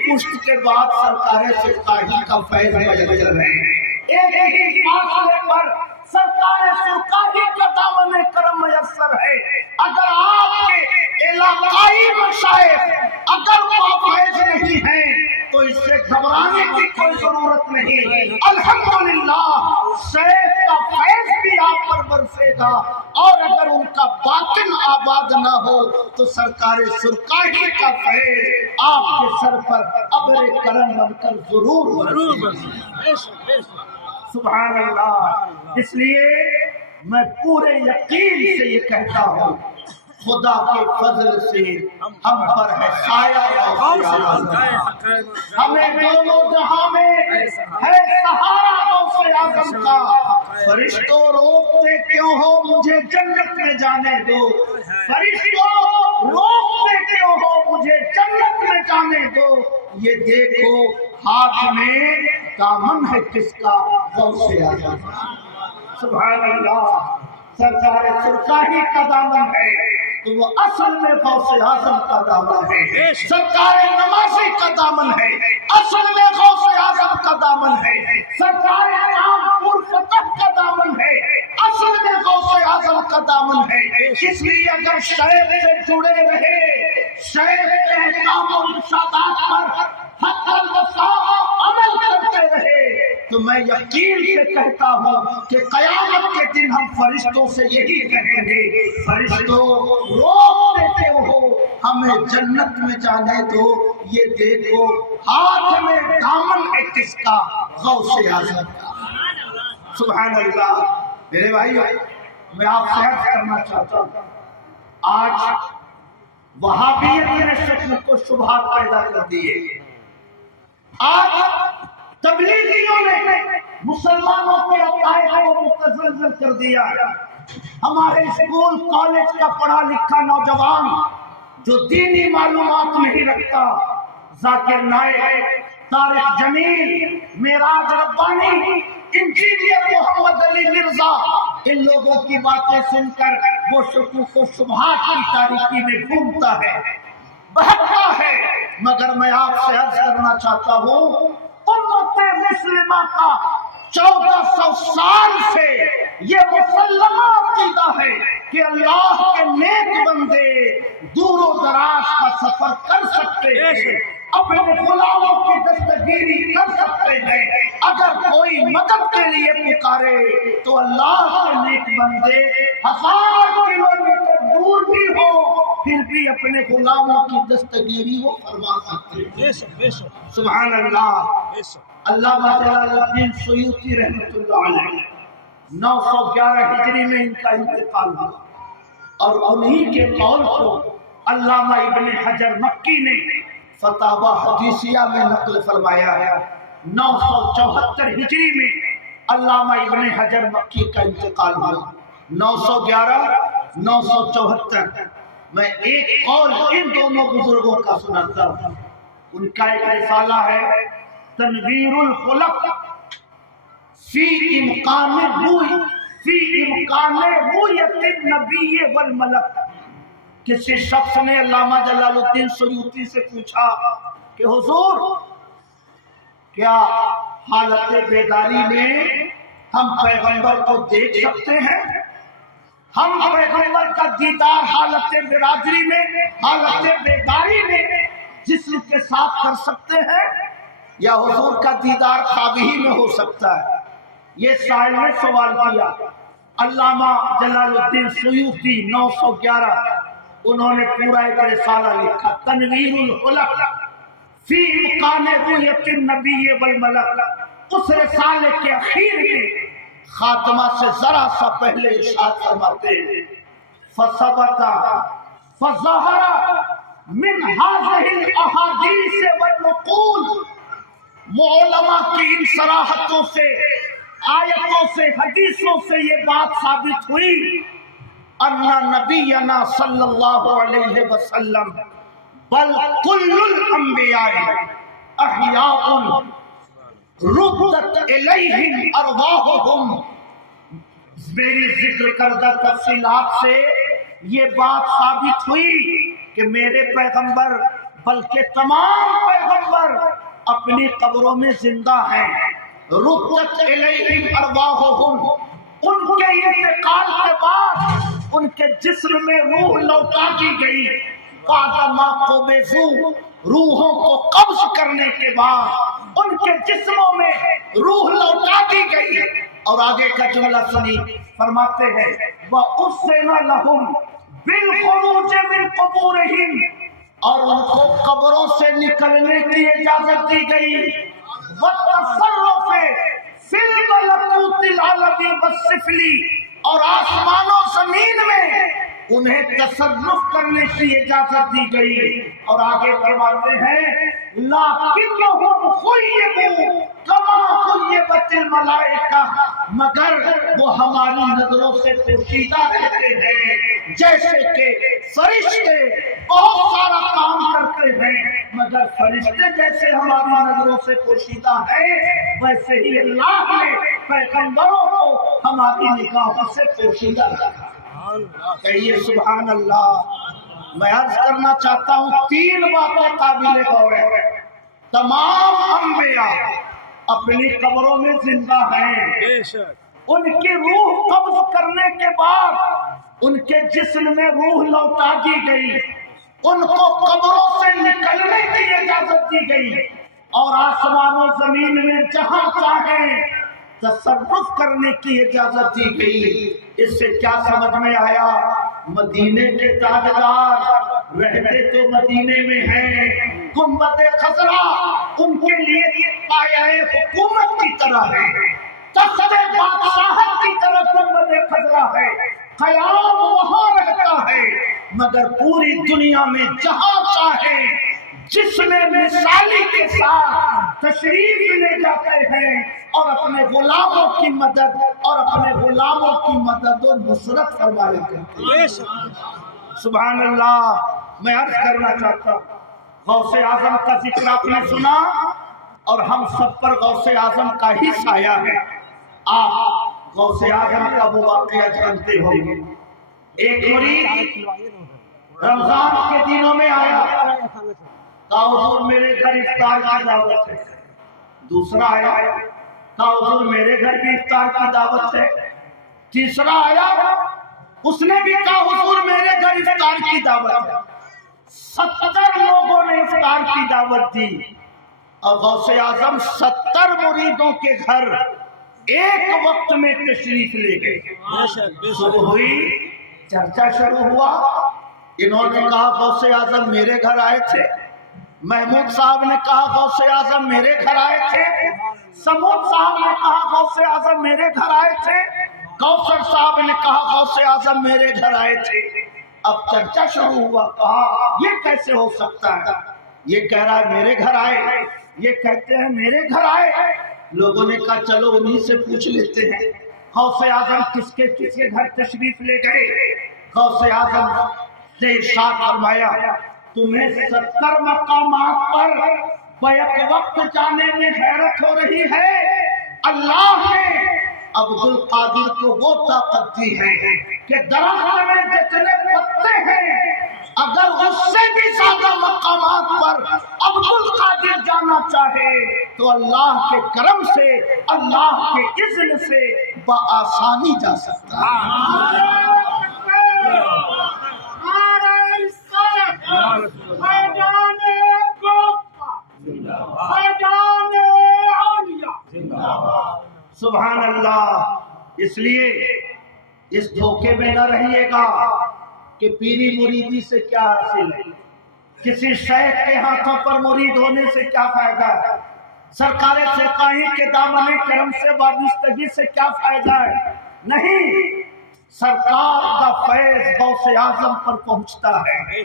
پشت کے بعد سرکار سرکاہی کا فیض میسر ہے، ایک ہی فاصلے پر سرکار سرکاہی کا دامن کرم میسر ہے۔ اگر آپ کے علاقائی مشائخ اگر فیض نہیں ہیں تو اس سے گھبرانے کی کوئی ضرورت نہیں، الحمدللہ شیخ کا فیض بھی آپ پر برسے گا، اور اگر ان کا باطن آباد نہ ہو تو سرکار سرکاہی کا فیض آپ کے سر پر ابر کرم بن کر ضرور برسے گا۔ سبحان اللہ۔ اس لیے میں پورے یقین سے یہ کہتا ہوں، خدا کے فضل سے ہم پر ہے سایہ، ہمیں دونوں جہاں میں ہے سہارا غوث اعظم کا۔ فرشتوں روکتے کیوں ہو مجھے جنت میں جانے دو، فرشتوں روکتے کیوں ہو مجھے جنت میں جانے دو، یہ دیکھو ہاتھ میں دامن ہے کس کا، غوث اعظم۔ سبحان اللہ۔ سرکار سرکاہی کا دامن ہے تو وہ اصل میں غوث اعظم کا دامن ہے، سرکار نمازی کا دامن ہے اصل میں غوث اعظم کا دامن ہے، سرکار رامپور فتح کا دامن ہے اصل میں غوث اعظم کا دامن ہے۔ اس لیے اگر شیخ سے جڑے رہے، شیخ کے احکام و ارشادات پر حق الوفا عمل کرتے رہے، تو میں یقین سے کہتا ہوں کہ قیامت کے دن ہم فرشتوں سے یہی کہیں گے، فرشتوں روکتے کیوں ہو ہمیں جنت میں جانے دو، یہ دیکھو ہاتھ میں دامن ہے کس کا، غوث اعظم کا۔ سبحان اللہ۔ میرے بھائی میں آپ سے عرض کرنا چاہتا ہوں، آج وہابیت نے شکل کو شبہات پیدا کر دیے، آج تبلیغیوں نے مسلمانوں کے عقائد کو متزلزل کر دیا۔ ہمارے اسکول کالج کا پڑھا لکھا نوجوان جو دینی معلومات نہیں رکھتا، ذاکر نائک، طارق جمیل، معراج ربانی، انجینئر محمد علی مرزا، ان لوگوں کی باتیں سن کر وہ شکوک و شبہات کی تاریکی میں گھومتا ہے، بہکتا ہے۔ مگر میں آپ سے عرض کرنا چاہتا ہوں، امت مسلمہ کا 1400 سال سے یہ مسلمہ عقیدہ ہے کہ اللہ کے نیک بندے دور و دراز کا سفر کر سکتے ہیں، اپنے غلاموں کی دستگیری کر سکتے ہیں، اگر کوئی مدد کے لیے پکارے تو اللہ کے نیک بندے 1000 کلومیٹر دور بھی ہو پھر بھی اپنے غلاموں کی دستگیری وہ فرما سکتے ہیں۔ سبحان اللہ۔ علامہ جلال الدین سیوطی رحمۃ اللہ علیہ 911 ہجری میں ان کا انتقال ہوا، اور انہی کے قول کو علامہ ابن حجر مکی نے فتاوی حدیثیہ میں نقل فرمایا ہے۔ 974 ہجری میں علامہ ابن حجر مکی کا انتقال ہوا، 911 974۔ میں ایک قول ان دونوں بزرگوں کا سناتا ہوں، ان کا ایک رسالہ ہے تنویر الخلق فی امکان رویت النبی والملک۔ کسی شخص نے علامہ جلال الدین سیوطی سے پوچھا کہ حضور کیا حالت بیداری میں ہم پیغمبر کو دیکھ سکتے ہیں؟ ہم پیغمبر کا دیدار حالت برادری میں، حالت بیداری میں جسم کے ساتھ کر سکتے ہیں، یا حضور کا دیدار خواب ہی میں ہو سکتا ہے؟ یہ سائل نے سوال کیا۔ علامہ جلال الدین سیوطی 911 انہوں نے پورا ایک رسالہ لکھا تنویر الخلق فی امکان رویت النبی والملک۔ اس رسالے کے اخیر میں خاتمہ سے ذرا سا پہلے ارشاد فرماتے ہیں فثبت فظہر من هذه الاحادیث والنقول۔ علماء کی ان صراحتوں سے، آیتوں سے، حدیثوں سے یہ بات ثابت ہوئی ان نبینا صلی اللہ علیہ وسلم بل کل الانبیاء احیاء ردت الیہم ارواحہم۔ میری ذکر کردہ تفصیلات سے یہ بات ثابت ہوئی کہ میرے پیغمبر بلکہ تمام پیغمبر اپنی قبروں میں زندہ ہیں. ردت الیہم ارواحہم، ان کے انتقال کے بعد ان کے جسم میں روح لوٹا دی گئی. بعد ما قبضوا، روحوں کو قبض کرنے کے بعد ان کے جسموں میں روح لوٹا دی گئی. اور آگے کا جملہ سنی، فرماتے ہیں وَأُذِّنَ لَهُمْ بِالْخُرُوجِ مِنْ قُبُورِهِمْ، اور ان کو قبروں سے نکلنے کی اجازت دی گئی. وَالتَّصَرُّفِ فِي الْمَلَكُوتِ الْعَلَوِي وَالسِّفْلِي، اور آسمان و زمین میں انہیں تصرف کرنے کی اجازت دی گئی. اور آگے فرماتے ہیں لَكِنَّهُمْ خُيِّبُوا كَمَا خُيِّبَتِ الْمَلَائِكَةُ، مگر وہ ہماری نظروں سے پوشیدہ رہتے ہیں جیسے کہ فرشتے بہت سارا کام کرتے ہیں، مگر فرشتے جیسے ہماری نظروں سے پوشیدہ ہیں ویسے ہی اللہ نے پیغمبروں کو ہماری نگاہوں سے پوشیدہ رکھا. کہیے سبحان اللہ. میں عرض کرنا چاہتا ہوں 3 باتیں قابل غور ہیں. تمام انبیاء اپنی قبروں میں زندہ ہیں. ان کی روح قبض کرنے کے بعد ان کے جسم میں روح لوٹا دی گئی. ان کو قبروں سے نکلنے کی اجازت دی گئی اور آسمان و زمین میں جہاں چاہیں تصرف کرنے کی اجازت دی گئی. اس سے کیا سمجھ میں آیا؟ مدینے کے تاجدار رہتے تو مدینے میں ہیں. گنبد خضرا ان کے لیے پایہ حکومت کی طرح ہے، تخت بادشاہت کی طرح گنبد خضرا ہے. قیام وہاں رہتا ہے، مگر پوری دنیا میں جہاں چاہیں جس میں مثالی کے ساتھ تشریف لے جاتے ہیں اور اپنے غلاموں کی مدد اور نصرت فرمائے کرتے ہیں. سبحان اللہ. میں عرض کرنا چاہتا ہوں غوث اعظم کا ذکر آپ نے سنا اور ہم سب پر غوث اعظم کا ہی سایہ ہے. آپ غوث اعظم کا وہ واقعہ جانتے ہوں گے. ایک مرید رمضان کے دنوں میں آیا، کہا حضور میرے گھر افطار کی دعوت ہے. دوسرا آیا، کہا حضور میرے گھر بھی افطار کی دعوت ہے. تیسرا آیا، اس نے بھی کہا حضور میرے گھر افطار کی دعوت ہے. 70 لوگوں نے افطار کی دعوت دی اور غوث اعظم 70 مریدوں کے گھر ایک وقت میں تشریف لے گئے. صبح ہوئی، چرچا شروع ہوا. انہوں نے کہا غوث اعظم میرے گھر آئے تھے. محمود صاحب نے کہا غوث اعظم میرے گھر آئے تھے. سمود صاحب نے کہا غوث اعظم میرے گھر آئے تھے. کوثر صاحب نے کہا غوث اعظم میرے گھر آئے تھے. اب چرچا شروع ہوا. کہا یہ کیسے ہو سکتا ہے؟ یہ کہہ رہا ہے میرے گھر آئے، یہ کہتے ہیں میرے گھر آئے. لوگوں نے کہا چلو انہی سے پوچھ لیتے ہیں غوث اعظم کس کے گھر تشریف لے گئے. غوث اعظم نے ارشاد فرمایا تمہیں 70 مقامات پر بیک وقت جانے میں حیرت ہو رہی ہے. اللہ نے عبد القادر کو وہ طاقت دی ہے کہ درخت میں جتنے پتے ہیں اگر اس سے بھی زیادہ مقامات پر عبد القادر جانا چاہے تو اللہ کے کرم سے، اللہ کے اذن سے بآسانی جا سکتا ہے. سبحان اللہ. اس لیے اس دھوکے میں نہ رہیے گا کہ پیری مریدی سے کیا حاصل ہے، کسی شیخ کے ہاتھوں پر مرید ہونے سے کیا فائدہ ہے، سرکار سرکاہی کے دامن کرم سے وابستگی سے کیا فائدہ ہے. نہیں، سرکار کا فیض غوث اعظم پر پہنچتا ہے.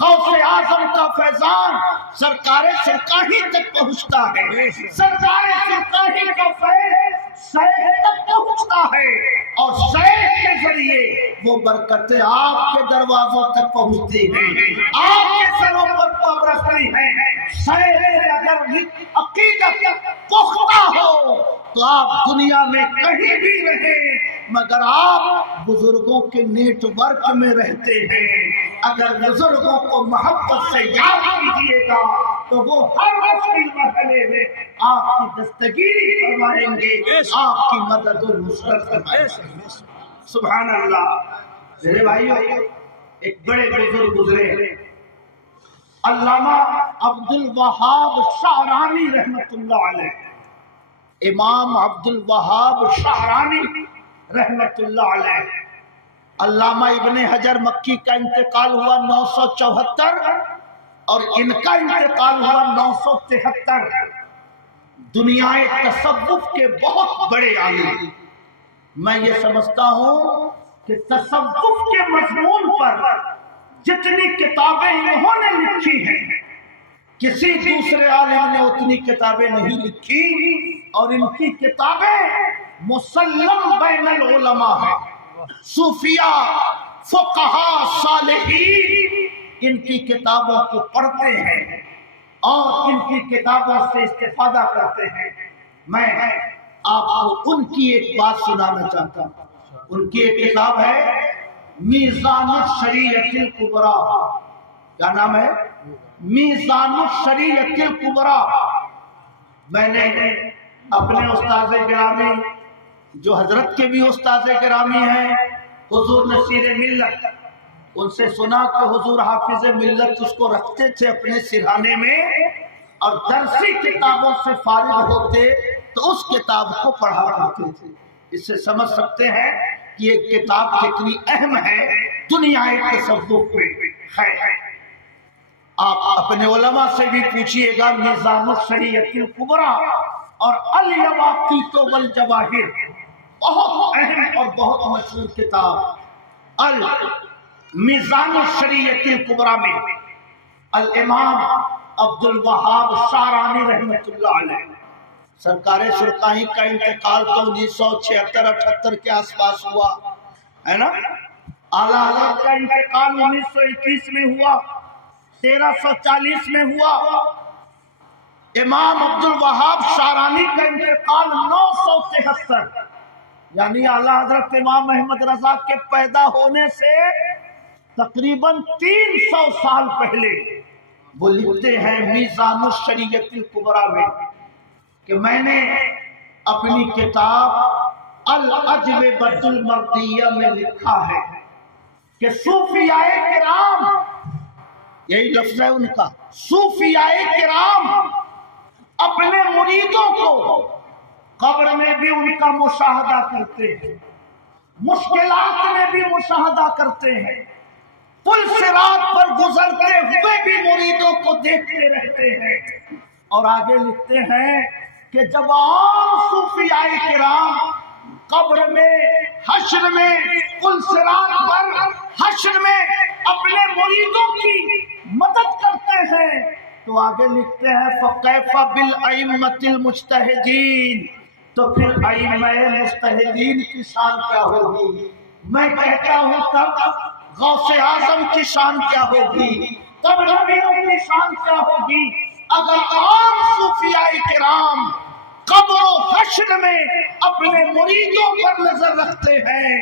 غوث اعظم کا فیضان سرکار سرکاہی تک پہنچتا ہے. سرکار سرکاہی کا فیض شیخ تک پہنچتا ہے اور شیخ کے ذریعے وہ برکتیں آپ کے دروازوں تک پہنچتی ہیں، آپ کے سروں پر پاب رکھتی ہیں. سیر سے اگر عقیدت پختہ ہو تو آپ دنیا میں کہیں بھی رہیں، مگر آپ بزرگوں کے نیٹ ورک میں رہتے ہیں۔ اگر بزرگوں کو محبت سے یاد کیجیے گا تو وہ ہر مشکل مرحلے میں آپ کی دستگیری فرمائیں گے، آپ کی مدد و نصرت فرمائیں گے۔ سبحان اللہ۔ میرے بھائیو، ایک بڑے بزرگ گزرے، علامہ عبد الوہاب شعرانی رحمۃ اللہ علیہ، امام عبد الوہاب شعرانی رحمۃ اللہ علیہ۔ علامہ ابن حجر مکی کا انتقال ہوا 974 اور ان کا انتقال ہوا 973۔ دنیا تصوف کے بہت بڑے عالم۔ میں یہ سمجھتا ہوں کہ تصوف کے مضمون پر جتنی کتابیں انہوں نے لکھی ہیں کسی دوسرے عالم نے اتنی کتابیں نہیں لکھی، اور ان کی کتابیں مسلم بین العلماء ہیں۔ صوفیاء، فقہاء، صالحین ان کی کتابوں کو پڑھتے ہیں اور ان کی کتابوں سے استفادہ کرتے ہیں۔ میں آپ کو ان کی ایک بات سنانا چاہتا ہوں۔ ان کی ایک کتاب ہے میزان الشریعۃ الکبریٰ۔ کیا نام ہے؟ میزان الشریعۃ الکبریٰ۔ میں نے اپنے استاد گرامی جو حضرت کے بھی استاد گرامی ہیں، حضور نصیر ملت، ان سے سنا کہ حضور حافظ ملت اس کو رکھتے تھے اپنے سرہانے میں، اور درسی کتابوں سے فارغ ہوتے تو اس کتاب کو پڑھا کرتے تھے۔ اس سے سمجھ سکتے ہیں کہ یہ کتاب کتنی اہم ہے دنیا تصوف میں ہے۔ آپ اپنے علماء سے بھی پوچھئے گا، میزان الشریعۃ الکبریٰ اور الیواقیت والجواہر، بہت اہم اور بہت مشہور کتاب۔ میزان الشریعۃ الکبریٰ میں الامام عبد الوہاب شعرانی رحمۃ اللہ علیہ، سرکار سرکاہی کا انتقال تو 1976-78 کے آس پاس ہوا ہے نا۔ اعلیٰ حضرت کا انتقال 1921 میں ہوا، 1340 میں ہوا۔ امام عبد الوہاب شعرانی کا انتقال 973، یعنی اعلیٰ حضرت امام احمد رضا کے پیدا ہونے سے تقریباً 300 سال پہلے وہ لکھتے ہیں میزان الشریعۃ الکبریٰ میں کہ میں نے اپنی کتاب الأجوبۃ المردیہ میں لکھا ہے کہ صوفیاء کرام، یہی لفظ ہے ان کا، صوفیاء کرام اپنے مریدوں کو قبر میں بھی ان کا مشاہدہ کرتے ہیں، مشکلات میں بھی مشاہدہ کرتے ہیں، پل صراط پر گزرتے ہوئے بھی مریدوں کو دیکھتے رہتے ہیں۔ اور آگے لکھتے ہیں کہ جب عام صوفیاء کرام قبر میں، حشر میں، پل صراط پر حشر میں اپنے مریدوں کی مدد کرتے ہیں، تو آگے لکھتے ہیں فَكَيْفَ بِالْأَئِمَّةِ الْمُجْتَهِدِينَ، تو پھر ائمہ مجتہدین کی شان کیا ہوگی؟ میں کہتا ہوں تب غوث اعظم کی شان کیا ہوگی، تب نبیوں کی شان کیا ہوگی۔ اگر عام صوفیاء کرام قبر و حشر میں اپنے مریدوں پر نظر رکھتے ہیں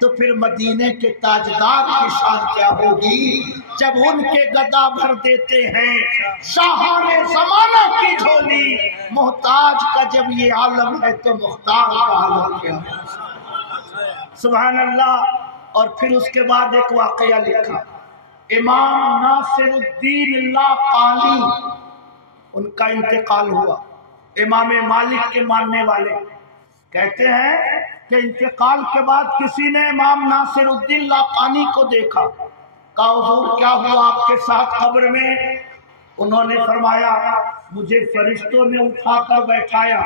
تو پھر مدینے کے تاجدار کی شان کیا ہوگی جب ان کے گدا بھر دیتے ہیں شاہان زمانہ کی جھولی۔ محتاج کا جب یہ عالم ہے تو مختار کا عالم کیا ہے؟ سبحان اللہ۔ اور پھر اس کے بعد ایک واقعہ لکھا، امام ناصر الدین لاقانی، ان کا انتقال ہوا، امام مالک کے ماننے والے کہتے ہیں کہ انتقال کے بعد کسی نے امام ناصر الدین لاقانی کو دیکھا، کہا حضور کیا ہوا آپ کے ساتھ قبر میں؟ انہوں نے فرمایا مجھے فرشتوں نے اٹھا کر بیٹھایا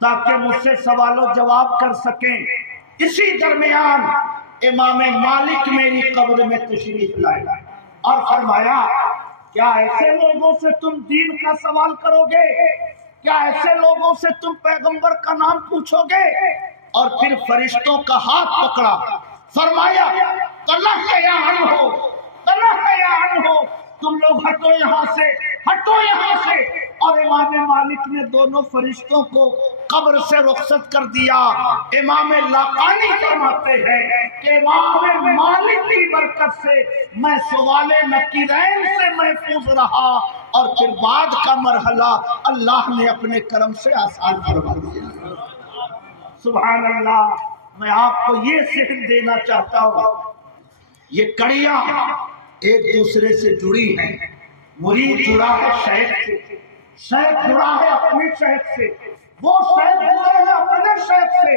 تاکہ مجھ سے سوال و جواب کر سکیں۔ اسی درمیان امام مالک میری قبر میں تشریف لائے اور فرمایا کیا ایسے لوگوں سے تم دین کا سوال کرو گے؟ کیا ایسے لوگوں سے تم پیغمبر کا نام پوچھو گے؟ اور پھر فرشتوں کا ہاتھ پکڑا، فرمایا تنحیا عنہ، تنحیا عنہ، تم لوگ ہٹو یہاں سے، ہٹو یہاں سے۔ اور امام مالک نے دونوں فرشتوں کو قبر سے رخصت کر دیا۔ امام لاقانی فرماتے ہیں کہ امام مالک کی برکت سے میں سوال نکیرین سے محفوظ رہا، اور پھر بعد کا مرحلہ اللہ نے اپنے کرم سے آسان فرما دیا۔ سبحان اللہ۔ میں آپ کو یہ سہن دینا چاہتا ہوں، یہ کڑیاں ایک دوسرے سے جڑی ہیں۔ مرید جڑا ہے شیخ سے، شیخ جڑا ہے اپنے شیخ سے، وہ شیخ جڑے ہیں اپنے شیخ سے،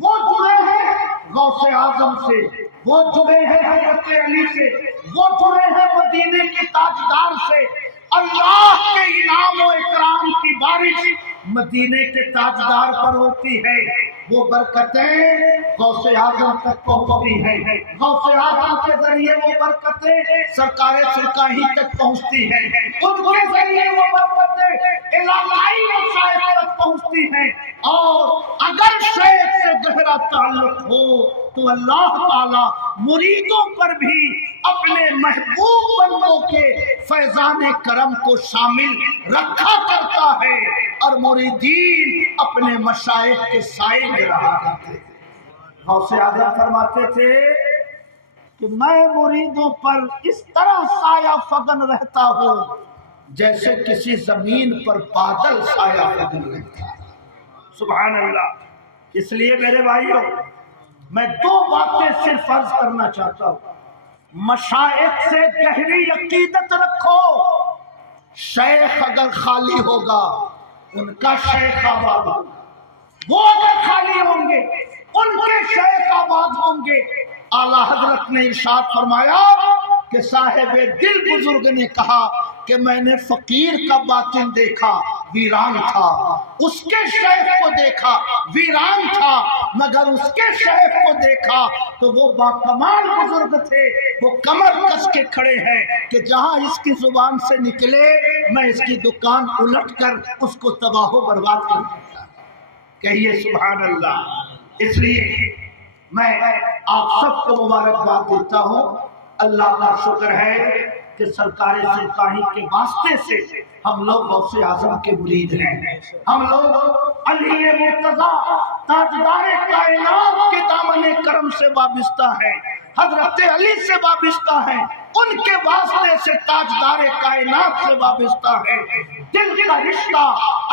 وہ جڑے ہیں غوث اعظم سے، وہ جڑے ہیں حضرت علی سے، وہ جڑے ہیں مدینے کے تاجدار سے۔ اللہ کے انعام و اکرام کی بارش مدینے کے تاجدار پر ہوتی ہے، وہ برکتیں غوث اعظم تک پہنچتی ہیں، غوث اعظم کے ذریعے وہ برکتیں سرکار سرکاہی تک پہنچتی ہیں، ان کے ذریعے وہ برکتیں علاقائی مشائخ تک پہنچتی ہیں۔ اور اگر شیخ سے گہرا تعلق ہو تو اللہ تعالی مریدوں پر بھی اپنے محبوب بندوں کے فیضان کرم کو شامل رکھا کرتا ہے، اور مریدین اپنے مشائخ کے سائے میں رہا کرتے تھے۔ غوث اعظم فرماتے تھے کہ میں مریدوں پر اس طرح سایہ فگن رہتا ہوں جیسے کسی زمین پر بادل سایہ فگن رہتا ہے۔ سبحان اللہ۔ اس لیے میرے بھائیوں، میں دو باتیں صرف عرض کرنا چاہتا ہوں۔ مشائخ سے گہری عقیدت رکھو، شیخ اگر خالی ہوگا ان کا شیخ آباد ہوگا، وہ اگر خالی ہوں گے ان کے شیخ آباد ہوں گے۔ اعلیٰ حضرت نے ارشاد فرمایا کہ صاحب دل بزرگ نے کہا کہ میں نے فقیر کا باطن دیکھا ویران تھا، اس کے شیخ کو دیکھا ویران تھا، مگر اس کے شیخ کو دیکھا تو وہ باکمال بزرگ تھے، وہ کمر کس کے کھڑے ہیں کہ جہاں اس کی زبان سے نکلے میں اس کی دکان الٹ کر اس کو تباہ و برباد کر دیتا۔ کہیے سبحان اللہ۔ اس لیے میں آپ سب کو مبارکباد دیتا ہوں۔ اللہ کا شکر ہے کہ سرکار سرکاہی کے واسطے سے ہم لوگ غوث اعظم کے مرید ہیں، ہم لوگ علی مرتضیٰ تاجدار کائنات کے دامن کرم سے وابستہ ہیں، حضرت علی سے وابستہ ہیں، ان کے واسطے سے تاجدار کائنات سے وابستہ ہے۔ دل کا رشتہ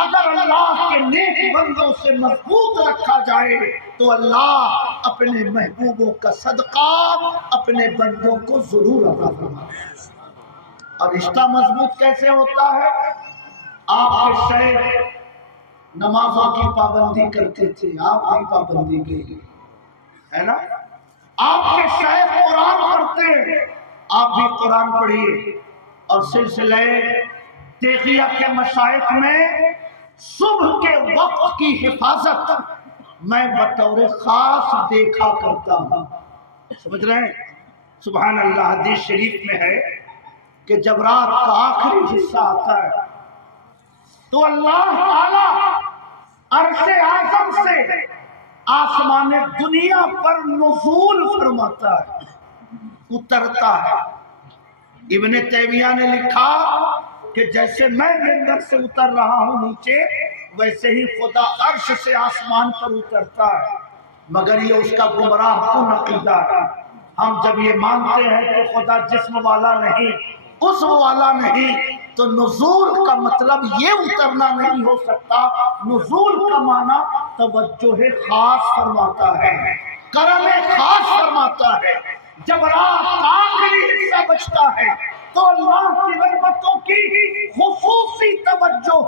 اگر اللہ کے نیک بندوں سے مضبوط رکھا جائے تو اللہ اپنے محبوبوں کا صدقہ اپنے بندوں کو ضرور عطا فرمائے۔ اور رشتہ مضبوط کیسے ہوتا ہے؟ آپ کے شیخ نمازوں کی پابندی کرتے تھے، آپ بھی پابندی کی ہے نا؟ آپ کے شیخ قرآن پڑھتے ہیں، آپ بھی قرآن پڑھیے۔ اور سلسلہ تیغیہ کے مشائخ میں صبح کے وقت کی حفاظت میں بطور خاص دیکھا کرتا ہوں۔ سمجھ رہے ہیں؟ سبحان اللہ۔ حدیث شریف میں ہے کہ جب رات کا آخری حصہ آتا ہے تو اللہ تعالی عرش اعظم سے آسمان دنیا پر نزول فرماتا ہے، اترتا ہے۔ ابن تیمیہ نے لکھا کہ جیسے میں ممبر سے اتر رہا ہوں نیچے، ویسے ہی خدا عرش سے آسمان پر اترتا ہے، مگر یہ اس کا گمراہ کن عقیدہ ہے۔ ہم جب یہ مانتے ہیں کہ خدا جسم والا نہیں، عضو والا نہیں، تو نزول کا مطلب یہ اترنا نہیں ہو سکتا۔ نزول کا معنی توجہ خاص فرماتا ہے، کرم خاص فرماتا ہے۔ جب رات کا آخری حصہ بچتا ہے تو اللہ کی رحمتوں کی خصوصی توجہ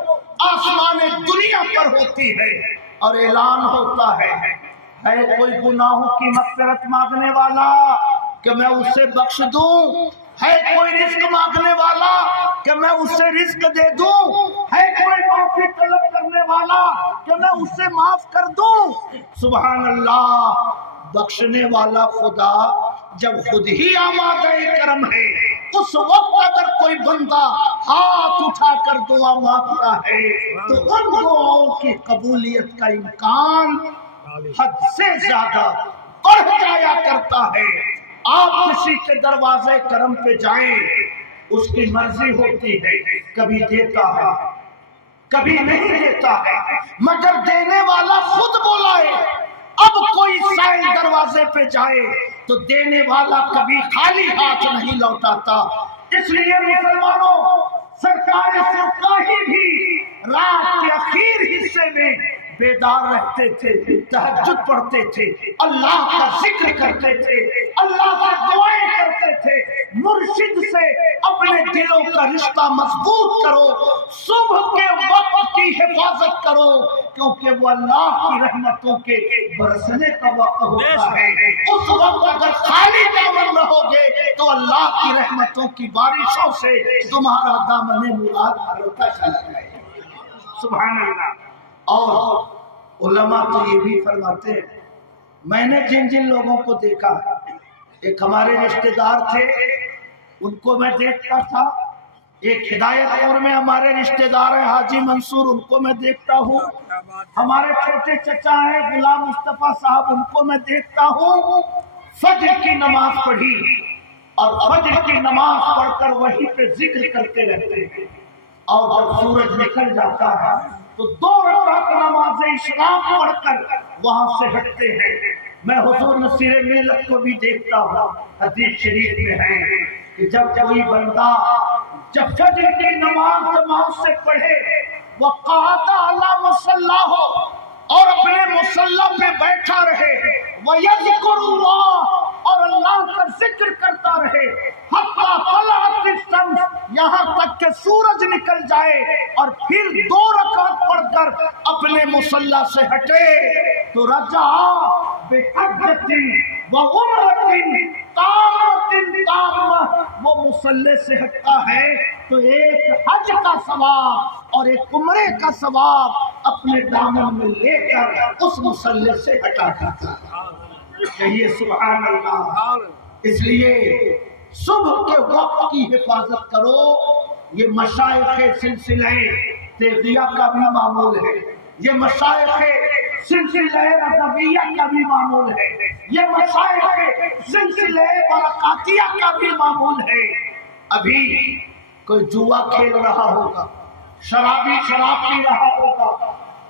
آسمان دنیا پر ہوتی ہے، اور اعلان ہوتا ہے کوئی گناہوں کی مغفرت مانگنے والا کہ میں اسے بخش دوں، ہے کوئی رزق مانگنے والا کہ میں اسے رزق دے دوں، ہے کوئی معافی طلب کرنے والا کہ میں اسے معاف کر دوں۔ سبحان اللہ۔ بخشنے والا خدا جب خود ہی آمادہ کرم ہے، اس وقت اگر کوئی بندہ ہاتھ اٹھا کر دعا مانگتا ہے تو ان دعاؤں کی قبولیت کا امکان حد سے زیادہ بڑھ جایا کرتا ہے۔ آپ کسی کے دروازے کرم پہ جائیں، اس کی مرضی ہوتی ہے، کبھی دیتا ہے کبھی نہیں دیتا ہے، مگر دینے والا خود بولا ہے اب کوئی سائل دروازے پہ جائے تو دینے والا کبھی خالی ہاتھ نہیں لوٹاتا۔ اس لیے مسلمانوں، سرکار سرکاری بھی رات کے اخیر حصے میں بیدار رہتے تھے، تہجد پڑھتے تھے، اللہ کا ذکر کرتے تھے، اللہ سے دعائیں کرتے تھے۔ مرشد سے اپنے دلوں کا رشتہ مضبوط کرو، صبح کے وقت کی حفاظت کرو، کیونکہ وہ اللہ کی رحمتوں کے برسنے کا وقت ہوتا ہے۔ اس وقت اگر خالی دامن رہو گے تو اللہ کی رحمتوں کی بارشوں سے تمہارا دامن مراد بھرتا چلا جائے گا۔ سبحان اللہ۔ اور علماء تو یہ بھی فرماتے ہیں، میں نے جن جن لوگوں کو دیکھا، ایک ہمارے رشتہ دار تھے، ان کو میں دیکھتا تھا، ایک ہدایت پور میں ہمارے رشتہ دار ہیں حاجی منصور، ان کو میں دیکھتا ہوں، ہمارے چھوٹے چچا ہیں غلام مصطفیٰ صاحب، ان کو میں دیکھتا ہوں، فجر کی نماز پڑھی اور فجر کی نماز پڑھ کر وہیں پہ ذکر کرتے رہتے ہیں، اور جب سورج نکل جاتا ہے تو 2 رکعت نماز اشراق پڑھ کر وہاں سے ہٹتے ہیں۔ میں حضور نصیر ملت کو بھی دیکھتا ہوں، حدیث شریف میں ہے کہ جب کوئی بندہ جب فجر کی نماز جماعت سے پڑھے وقعد علی مصلی ہو اور اپنے مصلی پہ بیٹھا رہے، وَيَذْكُرُ اللَّهَ اور اللہ کا ذکر کرتا رہے، حَتَّى طَلَعَتِ الشَّمْسُ یہاں تک کہ سورج نکل جائے، اور پھر 2 رکعت پڑھ کر اپنے مصلی سے ہٹے تو رجع بحجۃ وعمرۃ تامۃ تامہ، وہ مصلی سے ہٹتا ہے تو ایک حج کا ثواب اور ایک عمرے کا ثواب اپنے دامن میں لے کر اس مصلی سے ہٹا کرتا ہے۔ کہیے سبحان اللہ۔ اس لیے صبح کے وقت کی حفاظت کرو، یہ مشائخ سلسلہ تیغیہ کا بھی معمول ہے، یہ مشائخ سلسلہ رضویہ کا بھی معمول ہے، یہ مشائخ سلسلہ برکاتیہ کا بھی معمول ہے۔ ابھی کوئی جوا کھیل رہا ہوگا، شرابی شراب پی رہا ہوگا،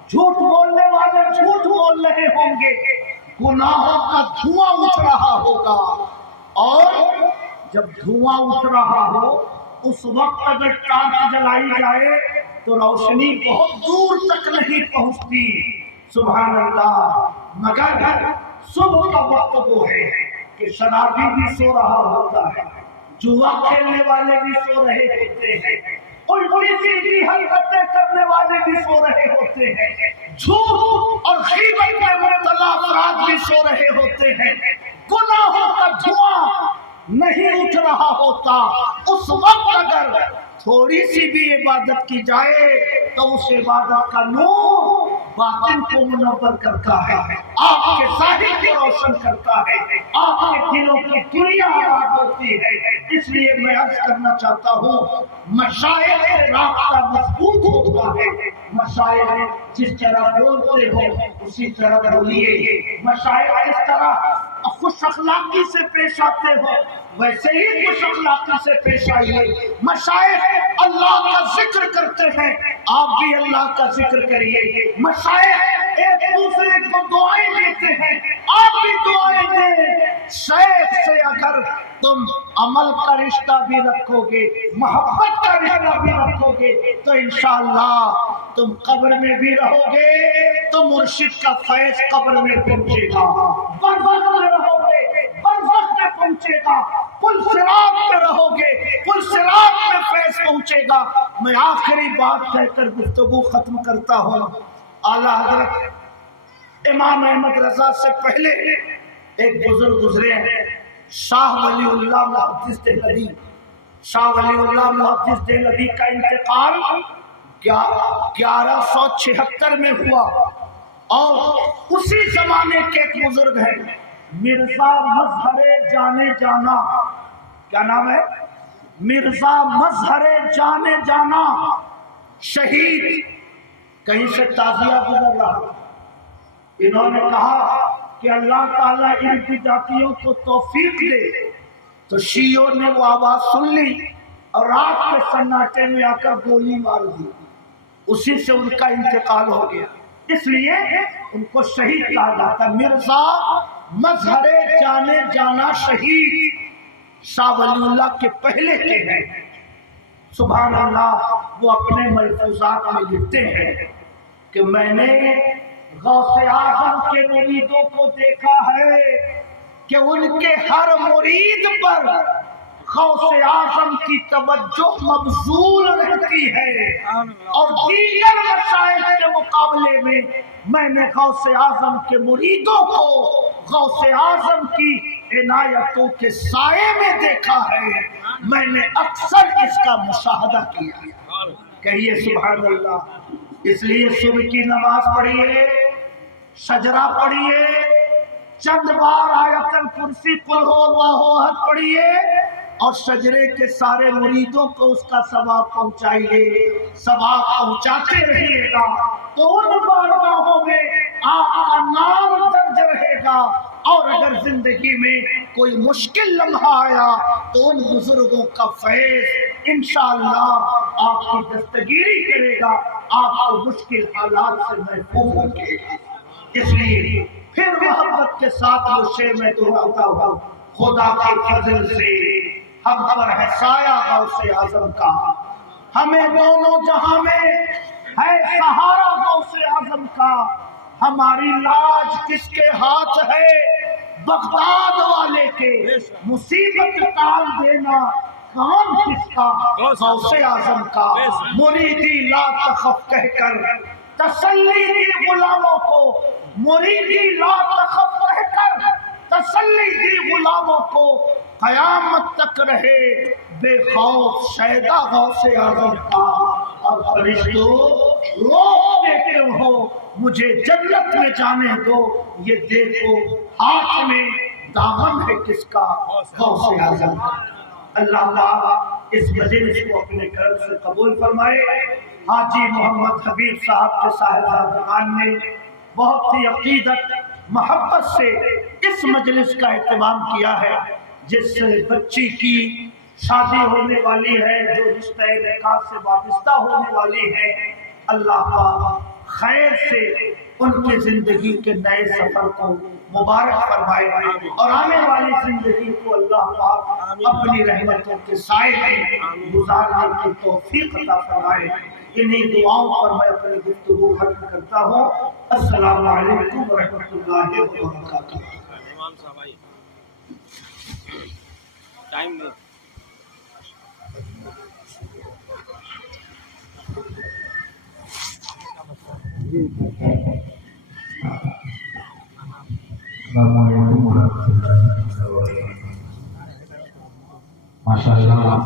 جھوٹ بولنے والے جھوٹ بول رہے ہوں گے، گناہوں کا دھواں اٹھ رہا ہوگا، اور جب دھواں اٹھ رہا ہو اس وقت اگر ٹارچ جلائی جائے تو روشنی بہت دور تک نہیں پہنچتی۔ سبحان اللہ۔ مگر صبح کا وقت وہ ہے کہ شرابی بھی سو رہا ہوتا ہے، جوا کھیلنے والے بھی سو رہے ہوتے ہیں، الٹی سیدھی حرکتیں کرنے والے بھی سو رہے ہوتے ہیں، جھوٹ اور غیبت میں مبتلا افراد بھی سو رہے ہوتے ہیں، گناہوں کا دھواں نہیں اٹھ رہا ہوتا۔ اس وقت اگر تھوڑی سی بھی عبادت کی جائے تو اس عبادت کا نور باطن کو منور کرتا ہے، آپ کے ظاہر کو روشن کرتا ہے، آپ کے دلوں کی دنیا آباد ہوتی ہے۔ اس لیے میں عرض کرنا چاہتا ہوں، مشائخ سے رابطہ مضبوط ہوتا ہے، مشائخ جس طرح بولتے ہو اسی طرح بولیے، مشائخ جس طرح خوش اخلاقی سے پیش آتے ہو ویسے ہی خوش اخلاقی سے پیش آئیے۔ مشائخ اللہ کا ذکر کرتے ہیں، آپ بھی اللہ کا ذکر کریے۔ مشائخ ایک دوسرے کو دعائیں دیتے ہیں، آپ بھی دعائیں دیں۔ شیخ سے اگر تم عمل کا رشتہ بھی رکھو گے، محبت کا رشتہ بھی رکھو گے تو انشاءاللہ تم قبر میں بھی رہو گے تو مرشد کا فیض قبر میں پہنچے گا، برزخ میں رہو گے برزخ میں پہنچے گا، پل صراط میں رہو گے پل صراط میں فیض پہنچے گا۔ میں آخری بات کہہ کر گفتگو ختم کرتا ہوں۔ اعلیٰ حضرت امام احمد رضا سے پہلے ایک بزرگ گزرے ہیں، شاہ ولی اللہ محدث دہلوی۔ شاہ ولی اللہ محدث دہلوی کا انتقال 1176 میں ہوا، اور اسی زمانے کے ایک بزرگ ہیں مرزا مظہر جانے جانا۔ کیا نام ہے؟ مرزا مظہر جانے جانا، شہید۔ کہیں سے تعزیہ گزر رہا، انہوں نے کہا کہ اللہ تعالیٰ ان جاتیوں کو توفیق دے، تو شیعوں نے وہ آواز سن لی اور رات کے سناٹے میں آ کر گولی مار دی، اسی سے ان کا انتقال ہو گیا، اس لیے ان کو شہید کہا جاتا ہے۔ مرزا مظہر جانے جانا شہید شاہ ولی اللہ کے پہلے کے ہیں، سبحان اللہ۔ وہ اپنے ملفوظات میں لکھتے ہیں کہ میں نے غوث اعظم کے مریدوں کو دیکھا ہے کہ ان کے ہر مرید پر غوث اعظم کی توجہ مبذول رہتی ہے، اور دیگر مسائل کے مقابلے میں نے غوث اعظم کے مریدوں کو غوث اعظم کی عنایتوں کے سائے میں دیکھا ہے، میں نے اکثر اس کا مشاہدہ کیا ہے۔ کہیے سبحان اللہ۔ اس لیے صبح کی نماز پڑھیے، شجرہ پڑھیے، چند بار آیت الکرسی قل ہو اللہ احد پڑھیے، اور شجرے کے سارے مریدوں کو اس کا ثواب پہنچائیے، ثواب پہنچاتے رہیے گا تو ان بارگاہوں میں آپ کا نام درج رہے گا۔ اور اگر زندگی میں کوئی مشکل لمحہ آیا تو ان بزرگوں کا فیض انشاءاللہ آپ کی دستگیری کرے گا، آپ کو مشکل حالات سے محفوظ رکھے گا۔ اس لیے پھر محبت کے ساتھ وہ شعر میں دہراتا ہوں، خدا کے فضل سے ہم پر ہے سایہ غوث اعظم کا، ہمیں دونوں جہاں میں ہے سہارا غوث اعظم کا، ہماری لاج کس کے ہاتھ ہے بغداد والے کے، مصیبت ٹال دینا کام کس کا غوث اعظم کا۔ مریدی لا تخف کہہ کر تسلی دی غلاموں کو، مریدی لا تخف کہہ کر تسلی دی غلاموں کو، قیامت تک رہے بے خوف شیدا غوث اعظم کا۔ اور فرشتوں روکتے کیوں ہو، مجھے جنت میں جانے دو، یہ دیکھو ہاتھ میں دامن ہے کس کا، غوث اعظم کا۔ اللہ تعالیٰ اس مجلس کو اپنے کرم سے قبول فرمائے۔ حاجی محمد حبیب صاحب کے صاحبزادگان نے بہت ہی عقیدت محبت سے اس مجلس کا اہتمام کیا ہے، جس بچی کی شادی ہونے والی ہے، جو رشتہ نکاح سے وابستہ ہونے والی ہے، اللہ پاک خیر سے ان کی زندگی کے نئے سفر کو مبارک فرمائے، اور آنے والی زندگی کو اللہ پاک اپنی رحمتوں کے سائے میں گزارنے کی توفیق عطا فرمائے۔ انہی دعاؤں پر میں اپنی گفتگو ختم کرتا ہوں۔ السلام علیکم ورحمۃ اللہ وبرکاتہ۔ ٹائم نہیں۔ السلام علیکم ورحمۃ اللہ وبرکاتہ۔ ماشاء اللہ آپ